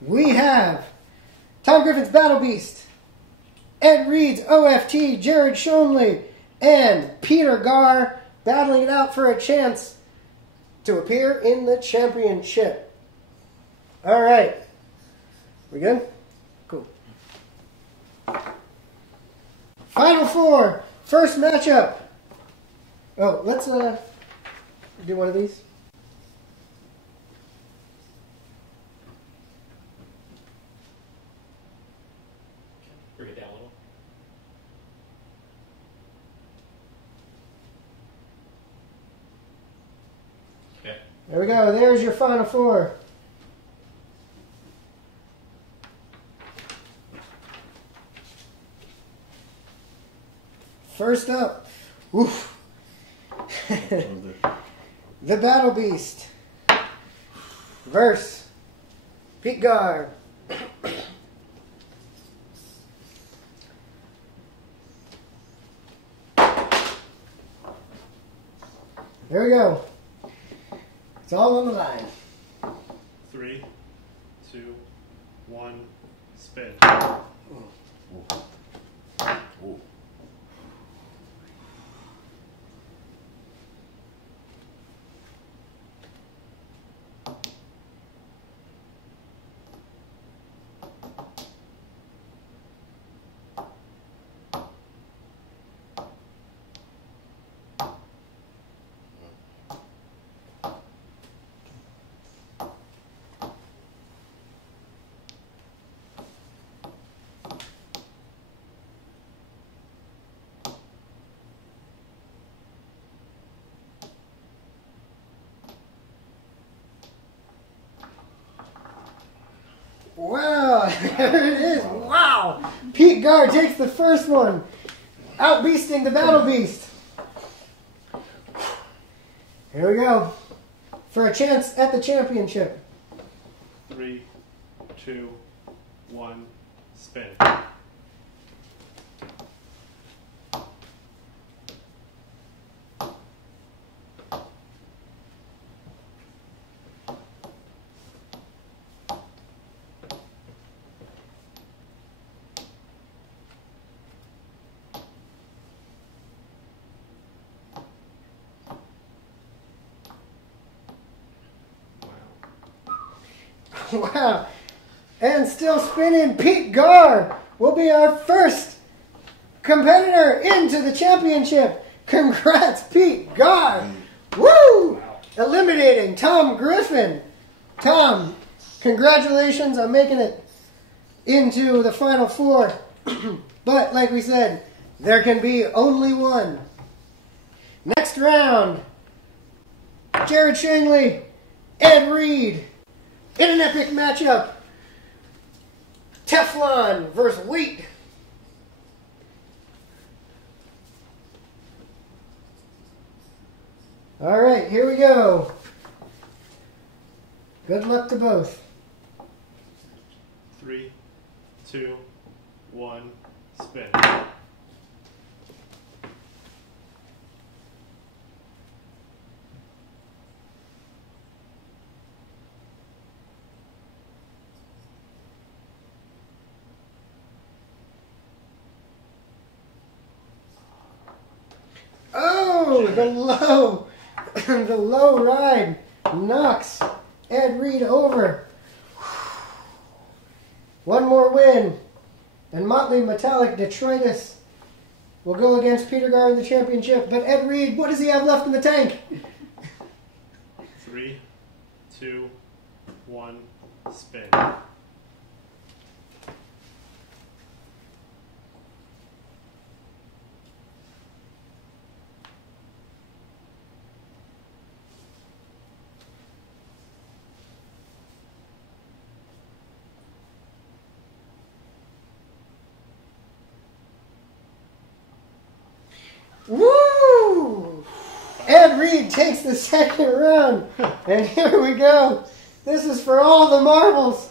We have Tom Griffin's Battle Beast, Ed Reed's OFT, Jared Shonley, and Peter Gar battling it out for a chance to appear in the championship. All right. We good? Cool. Final four. First matchup. Oh, let's do one of these. Bring it down a little. Okay. There we go. There's your final four. First up, oof. The Battle Beast versus Pete Gar. There we go. It's all on the line. 3, 2, 1, spin. Ooh. Wow, there it is. Wow. Pete Gar takes the first one, out-beasting the Battle Beast. Here we go. For a chance at the championship. 3, 2, 1, spin. Wow. And still spinning, Pete Gar will be our first competitor into the championship. Congrats, Pete Gar. Woo! Eliminating Tom Griffin. Tom, congratulations on making it into the final four. But like we said, there can be only one. Next round, Jared Shangley, Ed Reed. In an epic matchup, Teflon versus Wheat. All right, here we go. Good luck to both. 3, 2, 1, spin. Oh, the low ride knocks Ed Reed over. One more win, and Motley Metallic Detritus will go against Peter Gar in the championship. But Ed Reed, what does he have left in the tank? 3, 2, 1, spin. Woo! Ed Reed takes the second round. And here we go. This is for all the marbles.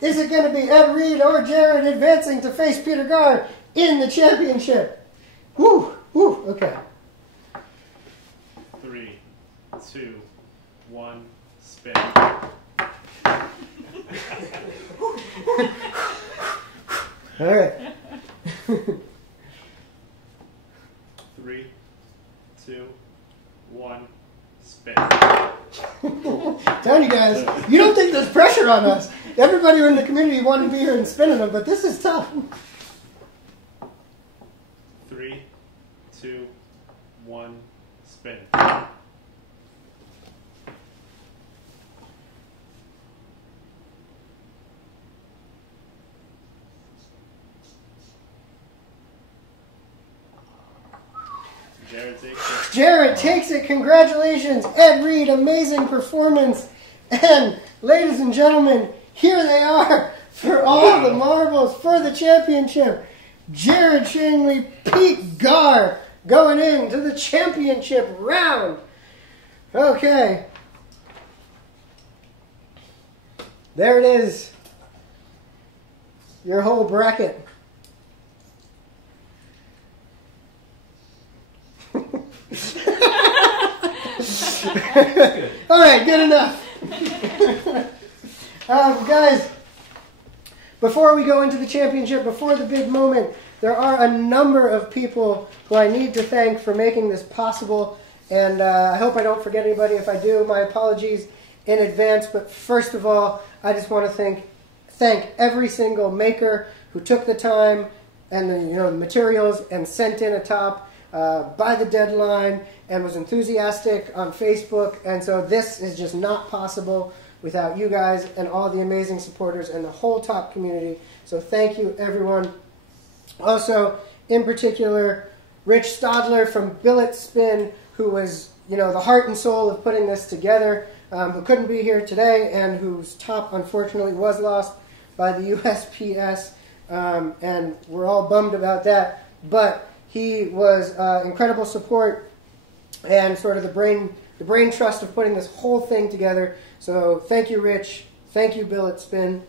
Is it going to be Ed Reed or Jared advancing to face Peter Gar in the championship? Woo! Woo! Okay. 3, 2, 1, spin. All right. 3, 2, 1, spin. Telling you guys, you don't think there's pressure on us. Everybody in the community wanted to be here and spinning them, but this is tough. 3, 2, 1, Spin. Jared takes it. Jared takes it. Congratulations, Ed Reed. Amazing performance. And ladies and gentlemen, here they are for all the marbles for the championship. Jared Shanley, Pete Gar going into the championship round. Okay. There it is. Your whole bracket. All right, good enough. Guys, before we go into the championship, before the big moment, there are a number of people who I need to thank for making this possible, and I hope I don't forget anybody. If I do, my apologies in advance. But first of all, I just want to thank every single maker who took the time and the materials and sent in a top by the deadline and was enthusiastic on Facebook. And so this is just not possible without you guys and all the amazing supporters and the whole top community. So thank you, everyone. Also, in particular, Rich Stadler from Billet Spin, who was the heart and soul of putting this together, who couldn't be here today and whose top unfortunately was lost by the USPS, and we're all bummed about that. But he was incredible support and sort of the brain trust of putting this whole thing together. So thank you, Rich. Thank you, Billet Spin.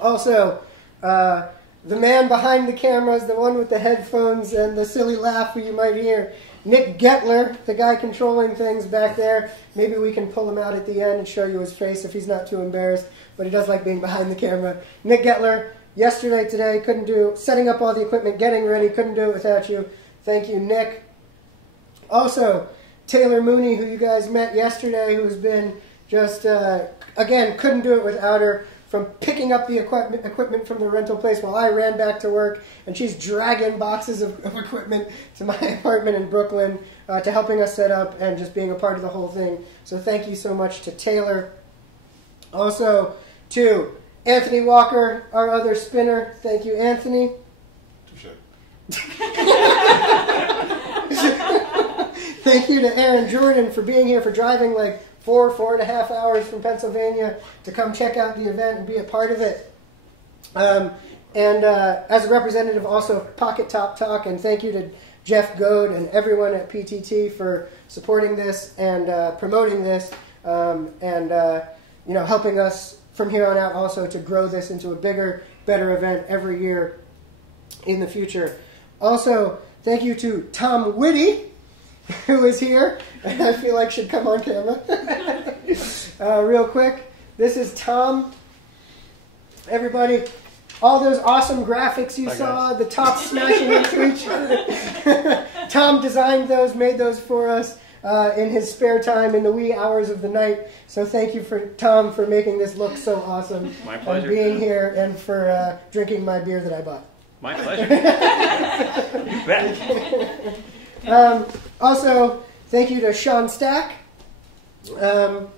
Also, the man behind the cameras, the one with the headphones and the silly laugh who you might hear, Nick Getler, the guy controlling things back there. Maybe we can pull him out at the end and show you his face if he's not too embarrassed, but he does like being behind the camera. Nick Getler, yesterday, today, setting up all the equipment, getting ready, couldn't do it without you. Thank you, Nick. Also, Taylor Mooney, who you guys met yesterday, who's been just, again, couldn't do it without her, from picking up the equipment from the rental place while I ran back to work, and she's dragging boxes of equipment to my apartment in Brooklyn, to helping us set up and just being a part of the whole thing. So thank you so much to Taylor. Also to Anthony Walker, our other spinner. Thank you, Anthony. Thank you to Aaron Jordan for being here, for driving like 4.5 hours from Pennsylvania to come check out the event and be a part of it. And as a representative also of Pocket Top Talk, and thank you to Jeff Goad and everyone at PTT for supporting this and promoting this, and helping us from here on out also to grow this into a bigger, better event every year in the future. Also, thank you to Tom Whitty, who is here, and I feel like should come on camera. Real quick, this is Tom. Everybody, all those awesome graphics you saw, the top smashing into each other. Tom designed those, made those for us in his spare time in the wee hours of the night. So thank you for Tom for making this look so awesome. My pleasure. And being here and for drinking my beer that I bought. My pleasure. You bet. Also, thank you to Sean Stack. Thank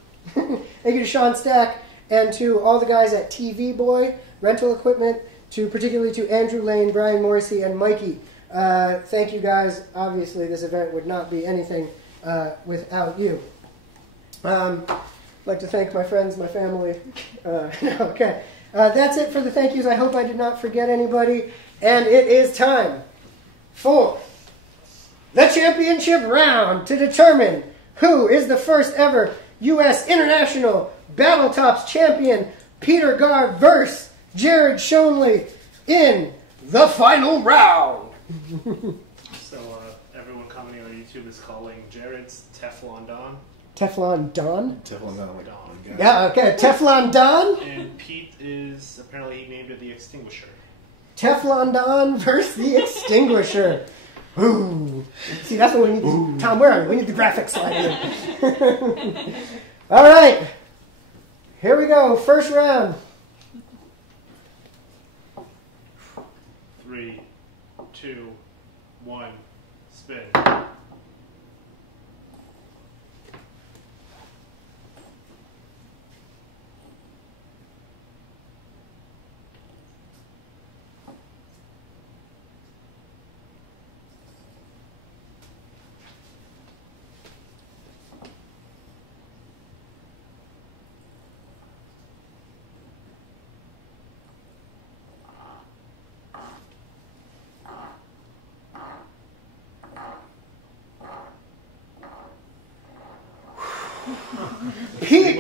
you to Sean Stack and to all the guys at TV Boy Rental Equipment, particularly to Andrew Lane, Brian Morrissey, and Mikey. Thank you guys. Obviously, this event would not be anything without you. I'd like to thank my friends, my family. Okay. That's it for the thank yous. I hope I did not forget anybody. And it is time for the championship round to determine who is the first ever U.S. International BattleTops champion, Peter Gar versus Jared Shonley in the final round. So everyone commenting on YouTube is calling Jared's Teflon Don. Teflon Don? Teflon Don. Don. Yeah, okay. Teflon Don. And Pete is, apparently he named it the Extinguisher. Teflon Don versus the Extinguisher. Ooh. See, that's what we need. Tom, where are we? We need the graphics slide in. All right. Here we go. First round. 3, 2, 1, spin.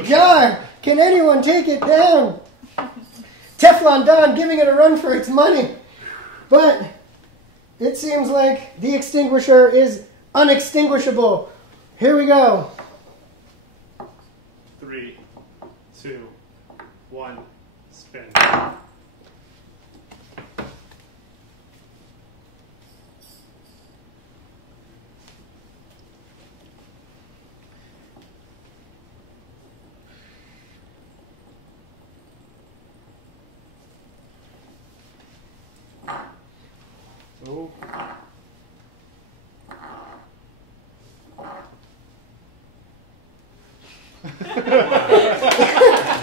Jar, can anyone take it down? Teflon Don giving it a run for its money. But it seems like the extinguisher is unextinguishable. Here we go. 3, 2, 1, spin. Oh.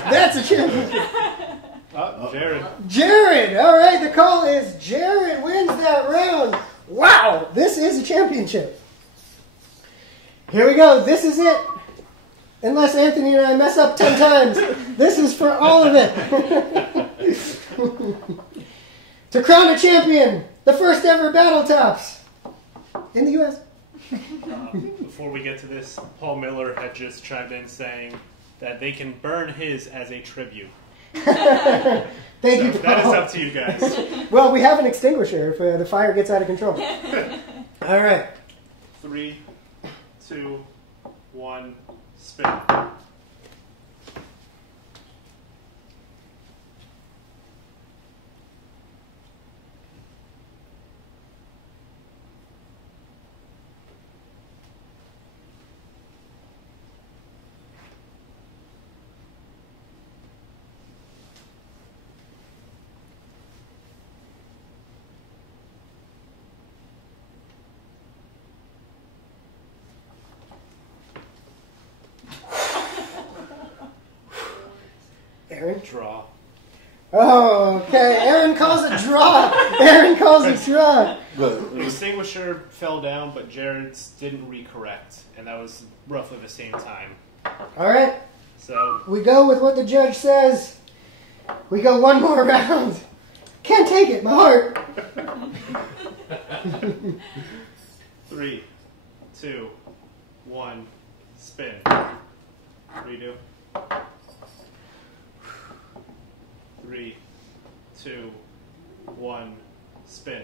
That's a championship. Jared. Jared! All right, the call is Jared wins that round. Wow, this is a championship. Here we go. This is it. Unless Anthony and I mess up 10 times, this is for all of it. To crown a champion, the first ever BattleTops in the U.S. Before we get to this, Paul Miller had just chimed in saying that they can burn his as a tribute. Thank you, Paul. That is up to you guys. Well, we have an extinguisher if the fire gets out of control. All right. 3, 2, 1, spin. Aaron? Draw. Oh, okay. Aaron calls it draw. Aaron calls it draw. The extinguisher fell down, but Jared's didn't recorrect, and that was roughly the same time. All right. So We go with what the judge says. We go one more round. Can't take it, my heart. 3, 2, 1, spin. Redo. 3, 2, 1, spin.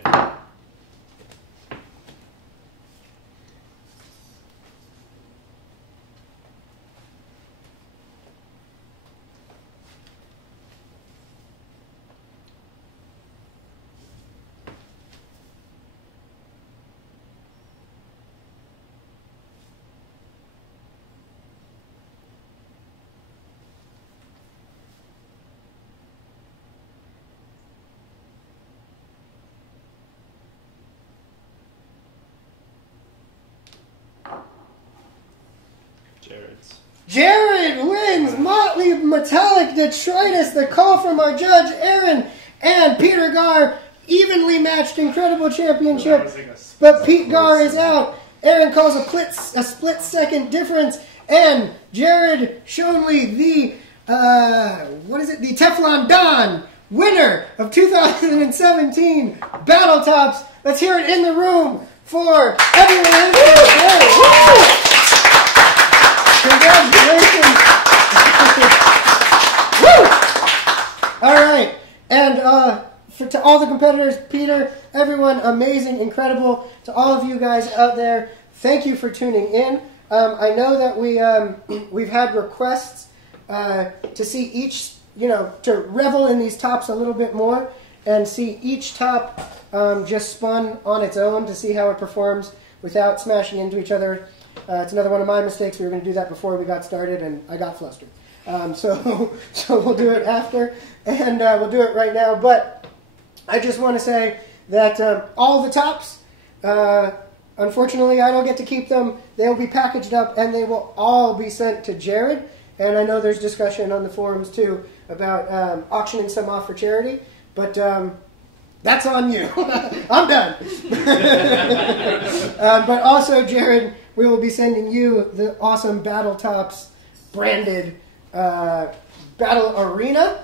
Jared wins Motley Metallic Detritus. The call from our judge, Aaron and Peter Gar, evenly matched incredible championship. But Pete Gar is out. Aaron calls a split second difference. And Jared Shonley, the Teflon Don, winner of 2017 BattleTops. Let's hear it in the room for everyone. Congratulations. Woo! All right. And to all the competitors, Peter, everyone, amazing, incredible. To all of you guys out there, thank you for tuning in. I know that we've had requests to see each, to revel in these tops a little bit more and see each top just spun on its own to see how it performs without smashing into each other. It's another one of my mistakes. We were going to do that before we got started, and I got flustered. So we'll do it after, and we'll do it right now. But I just want to say that all the tops, unfortunately, I don't get to keep them. They'll be packaged up, and they will all be sent to Jared. And I know there's discussion on the forums, too, about auctioning some off for charity. But that's on you. I'm done. But also, Jared, we will be sending you the awesome BattleTops branded Battle Arena.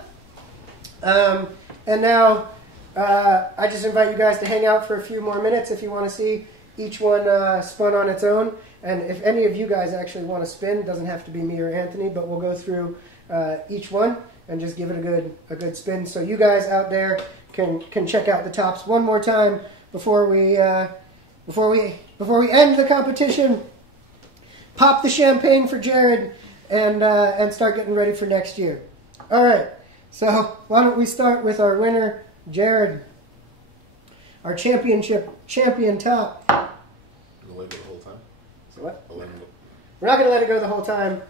And now I just invite you guys to hang out for a few more minutes if you want to see each one spun on its own. And if any of you guys actually want to spin, it doesn't have to be me or Anthony, but we'll go through each one and just give it a good spin. So you guys out there can check out the tops one more time before we end the competition. Pop the champagne for Jared and start getting ready for next year. All right. So why don't we start with our winner, Jared, our champion top. You'll let it go the whole time? So what? I'll let it go. We're not going to let it go the whole time,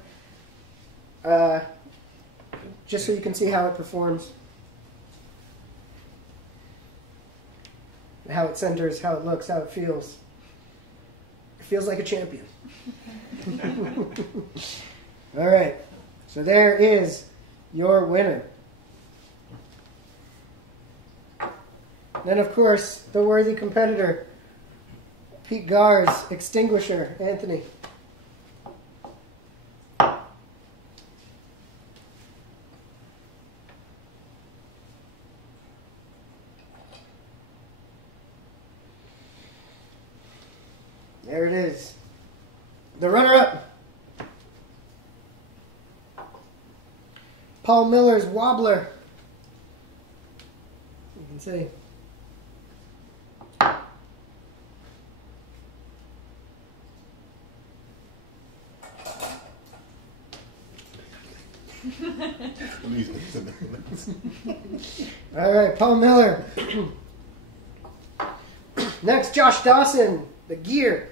just so you can see how it performs, how it centers, how it looks, how it feels. It feels like a champion. All right, so there is your winner. Then, of course, the worthy competitor, Pete Gar's extinguisher, Anthony. There it is. The runner-up, Paul Miller's Wobbler. You can see. All right, Paul Miller. Next, Josh Dawson, the gear.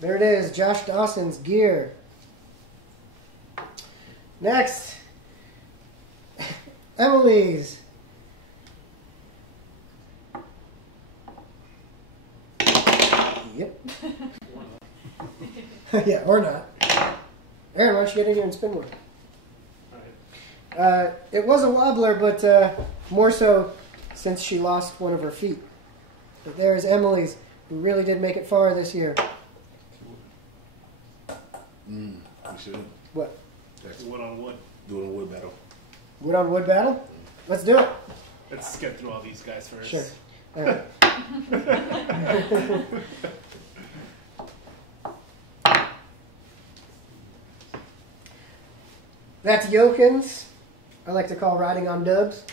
There it is, Josh Dawson's gear. Next, Emily's. Yep. Yeah, or not. Aaron, why don't you get in here and spin one? It was a wobbler, but more so since she lost one of her feet. But there's Emily's, who really did make it far this year. We should. What? Wood on wood. Do a wood battle. Wood on wood battle? Let's do it. Let's get through all these guys first. Sure. All right. That's Yokins. I like to call riding on dubs.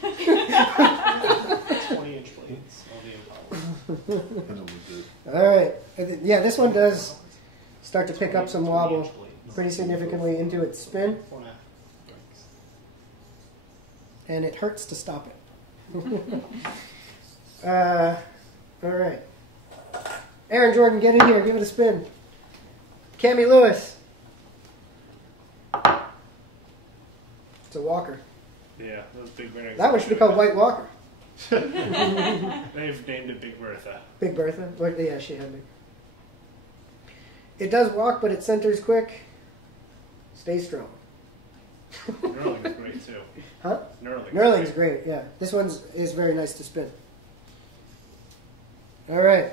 20-inch blades. All right. Yeah, this one does start to pick up some wobble pretty significantly into its spin. And it hurts to stop it. All right. Aaron Jordan, get in here. Give it a spin. Cammie Lewis. It's a walker. Yeah, those big winners. That one should be called White Walker. They've named it Big Bertha. Big Bertha? Well, yeah, she had me. It does walk, but it centers quick. Stay strong. Knurling's great too. Huh? Knurling's great, yeah. This one is very nice to spin. All right.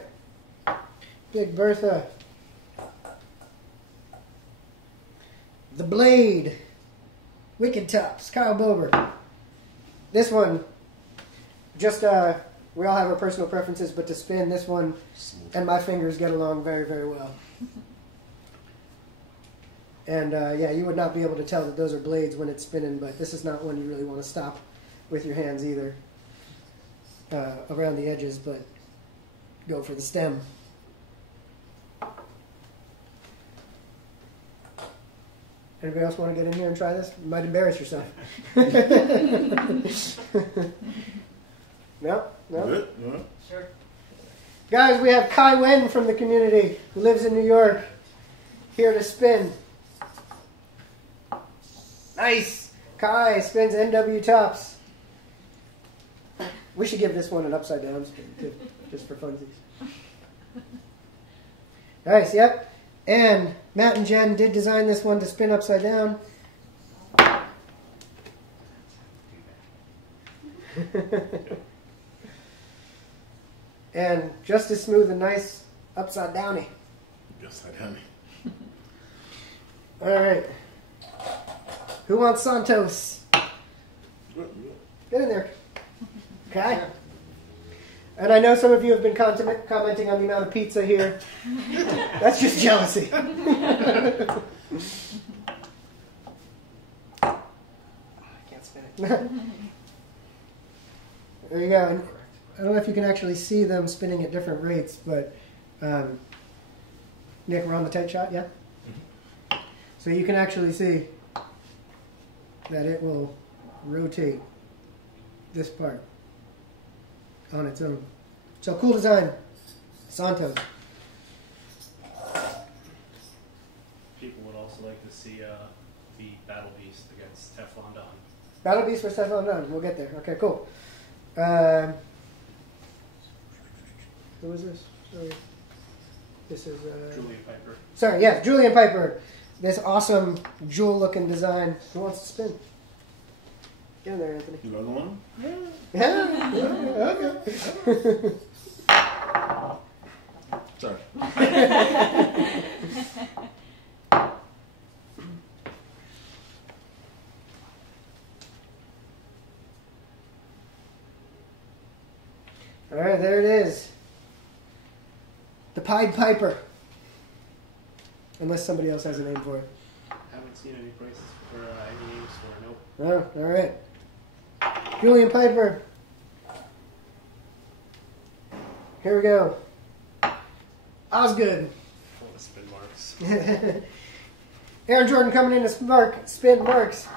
Big Bertha. The Blade. Wicked Tops. Kyle Bober. This one, just, we all have our personal preferences, but to spin, this one and my fingers get along very, very well. And, yeah, you would not be able to tell that those are blades when it's spinning, but this is not one you really want to stop with your hands either around the edges, but go for the stem. Anybody else want to get in here and try this? You might embarrass yourself. No? Good? No? Sure. Guys, we have Kai Wen from the community who lives in New York here to spin. Nice! Kai spins NW tops. We should give this one an upside down spin too, just for funsies. Nice, yep. And Matt and Jen did design this one to spin upside down. And just as smooth and nice Upside downy. Upside down. All right. Who wants Santos? Get in there. Okay. And I know some of you have been commenting on the amount of pizza here. That's just jealousy. I can't spin it. There you go. And I don't know if you can actually see them spinning at different rates, but Nick, we're on the tight shot, yeah? So you can actually see that it will rotate this part on its own. So cool design. Santos. People would also like to see the Battle Beast against Teflon Don. Battle Beast for Teflon Don. We'll get there. Okay, cool. Who is this? Sorry. This is Julian Piper. Sorry, yeah, Julian Piper. This awesome jewel-looking design. Who wants to spin? Get in there, Anthony. You another one? Yeah. Okay. Sorry. All right, there it is. The Pied Piper. Unless somebody else has a name for it. Haven't seen any prices for any names for it. Nope. Oh, all right. Julian Piper. Here we go. Osgood. Full of spin marks. Aaron Jordan coming in to spin marks.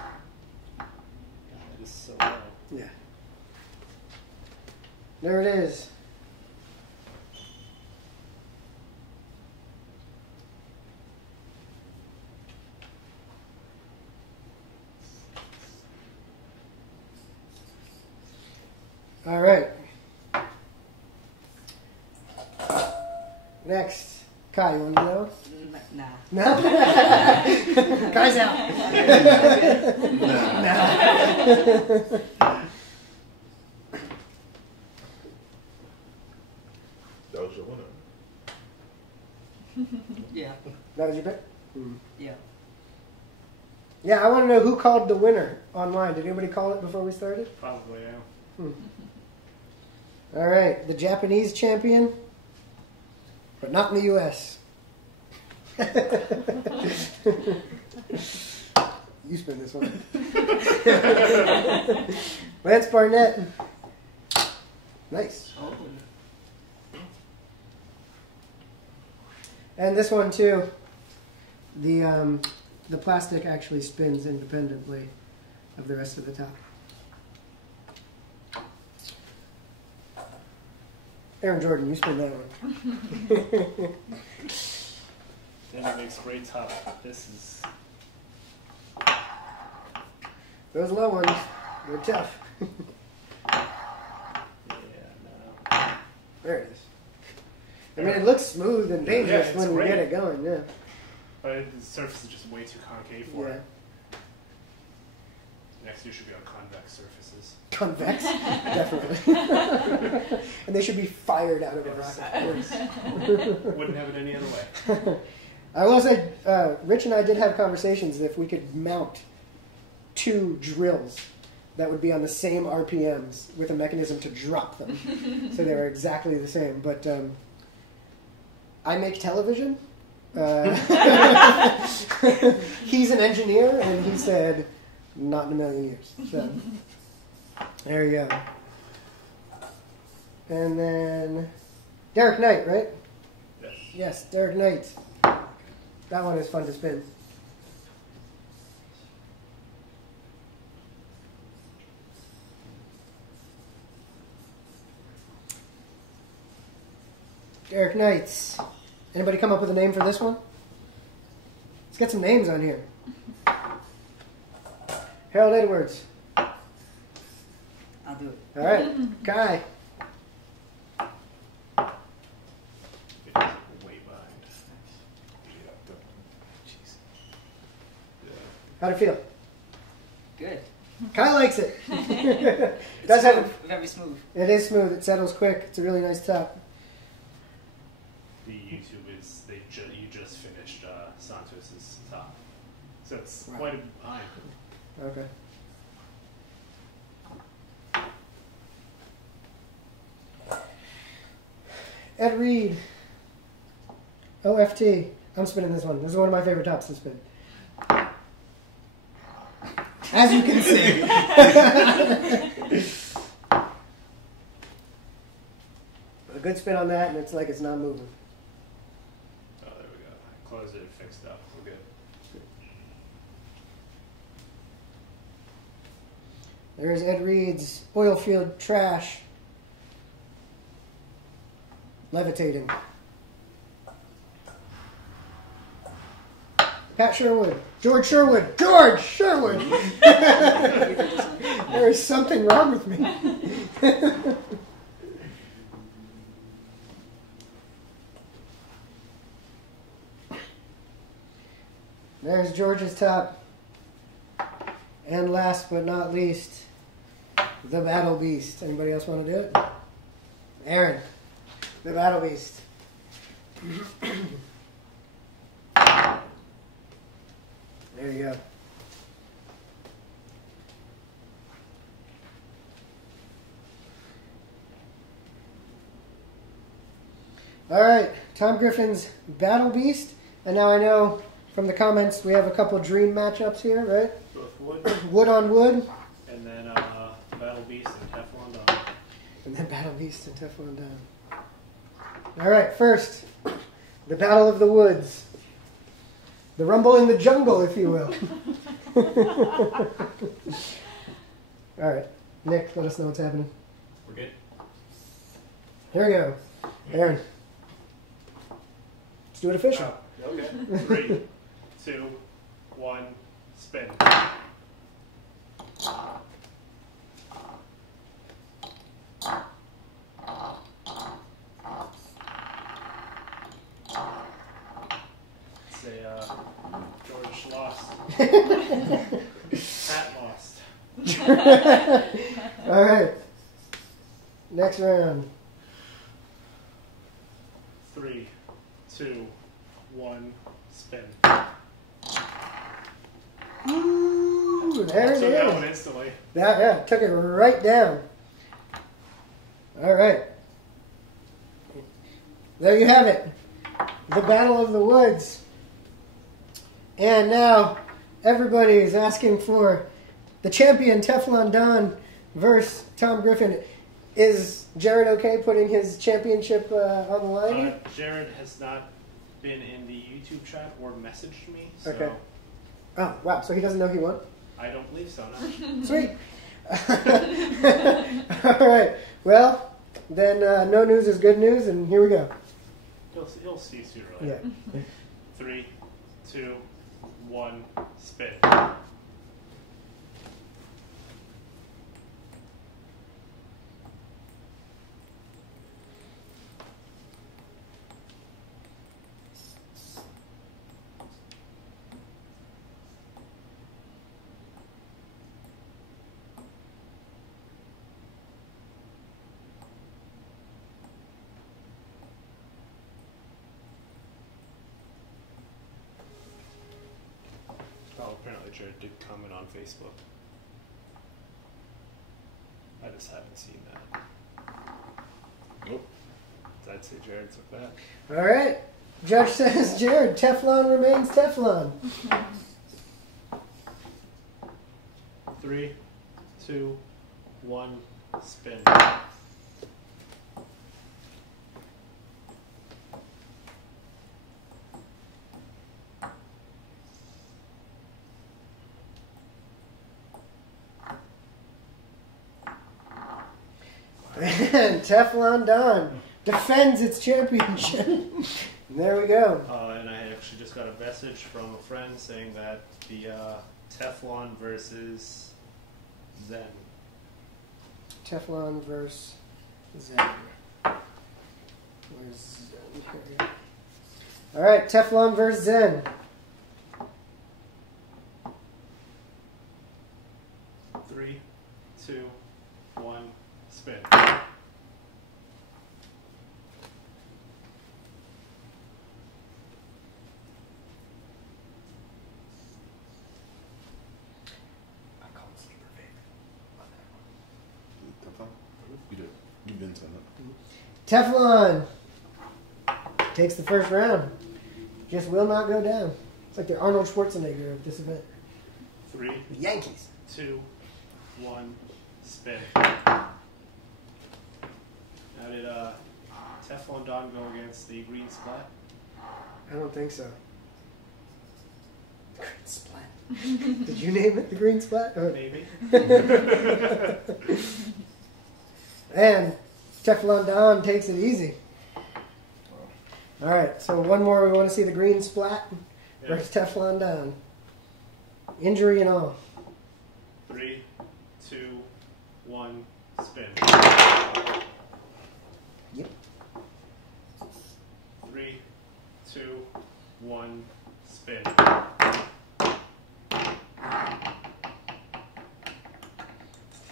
That is so low. Yeah. There it is. All right. Next. Kai, you want to know? Nah. No? Kai's out. Nah. That was your winner. Yeah. That was your pick? Yeah. Yeah, I want to know who called the winner online. Did anybody call it before we started? Probably, yeah. All right, the Japanese champion, but not in the U.S. You spin this one. Lance Barnett. Nice. Oh. And this one too. The plastic actually spins independently of the rest of the top. Aaron Jordan, you spin that one. Then it makes great top. This is... Those low ones, they're tough. Yeah, no. There it is. I mean, it looks smooth and dangerous it's when you great. get it going, yeah. But the surface is just way too concave for Yeah. it. Next year should be on convex surfaces. Convex? Definitely. And they should be fired out of a rocket. Wouldn't have it any other way. I will say, Rich and I did have conversations if we could mount 2 drills that would be on the same RPMs with a mechanism to drop them. So they were exactly the same. But I make television. He's an engineer, and he said, not in a million years. So there you go. And then Derek Knight, right? Yes. Yes, Derek Knight. That one is fun to spin. Derek Knight. Anybody come up with a name for this one? Let's get some names on here. Harold Edwards. I'll do it. All right. Kai. Way behind. Jeez. How'd it feel? Good. Kai likes it. It's Does have smooth, very smooth. It is smooth. It settles quick. It's a really nice top. the YouTube is you just finished Santos's top, so it's quite a bit behind. Okay. Ed Reed. OFT. I'm spinning this one. This is one of my favorite tops to spin. As you can see. A good spin on that, and it's like it's not moving. Oh, there we go. I closed it and fixed it up. We're good. There's Ed Reed's oil field trash. Levitating. Pat Sherwood. George Sherwood. George Sherwood! There is something wrong with me. There's George's top. And last but not least, the Battle Beast. Anybody else want to do it? Aaron, the Battle Beast. There you go. All right, Tom Griffin's Battle Beast. And now I know from the comments we have a couple dream matchups here, right? Both wood. Wood on wood. And then Battle Beast and Teflon Don. And then Battle Beast and Teflon Don. All right, first, the Battle of the Woods. The rumble in the jungle, if you will. All right, Nick, let us know what's happening. We're good. Here we go. Aaron. Let's do it official. Oh, okay. 3, 2, 1, spin. Say, George lost. Pat lost. All right. Next round. 3, 2, 1, spin. Ooh, there it Took that one is. instantly. Yeah, took it right down. All right. There you have it. The Battle of the Woods. And now everybody is asking for the champion Teflon Don versus Tom Griffin. Is Jared okay putting his championship on the line? Jared has not been in the YouTube chat or messaged me, so Okay. Oh, wow. So he doesn't know he won? I don't believe so, no. Sweet. All right. Well, then no news is good news, and here we go. You'll see sooner or later. Yeah. 3, 2, 1, spin. Oh, apparently Jared did comment on Facebook. I just haven't seen that. Nope. I'd say Jared took that. All right. Judge says, Jared, Teflon remains Teflon. 3, 2, 1, spin. And Teflon Don defends its championship. And there we go. And I actually just got a message from a friend saying that the Teflon versus Zen. Teflon versus Zen. Where's Zen? Here we go. All right, Teflon versus Zen. 3, 2, 1, spin. Vincent. Teflon takes the first round. Just will not go down. It's like the Arnold Schwarzenegger of this event. 3, The Yankees. 2, 1, spin. How did Teflon Don go against the green splat? I don't think so. The green splat. Did you name it the green splat? Or- Maybe. And Teflon Don takes it easy. All right, so one more. We want to see the green splat versus Teflon Don. Injury and all. 3, 2, 1, spin. Yep. 3, 2, 1, spin.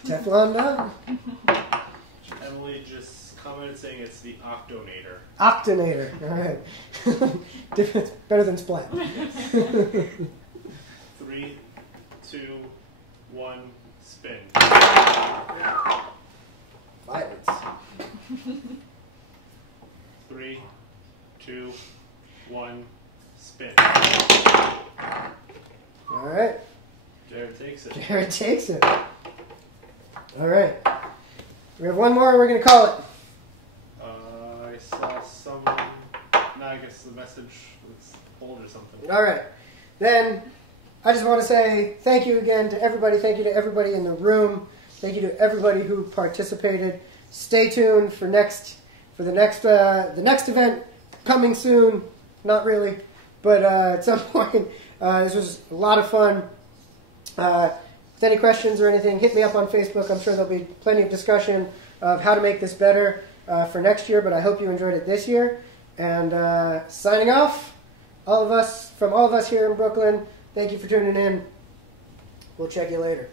Teflon Don. Emily just commented saying it's the Octonator. Octonator. All right. Different, better than splat. 3, 2, 1, spin. Violence. 3, 2, 1, spin. All right. Jared takes it. Jared takes it. All right. We have one more. We're going to call it. I saw someone. No, I guess the message was pulled or something. All right. Then I just want to say thank you again to everybody. Thank you to everybody in the room. Thank you to everybody who participated. Stay tuned for the next event coming soon. Not really, but at some point. This was a lot of fun. With any questions or anything, hit me up on Facebook. I'm sure there'll be plenty of discussion of how to make this better for next year, but I hope you enjoyed it this year. And signing off, from all of us here in Brooklyn, thank you for tuning in. We'll check you later.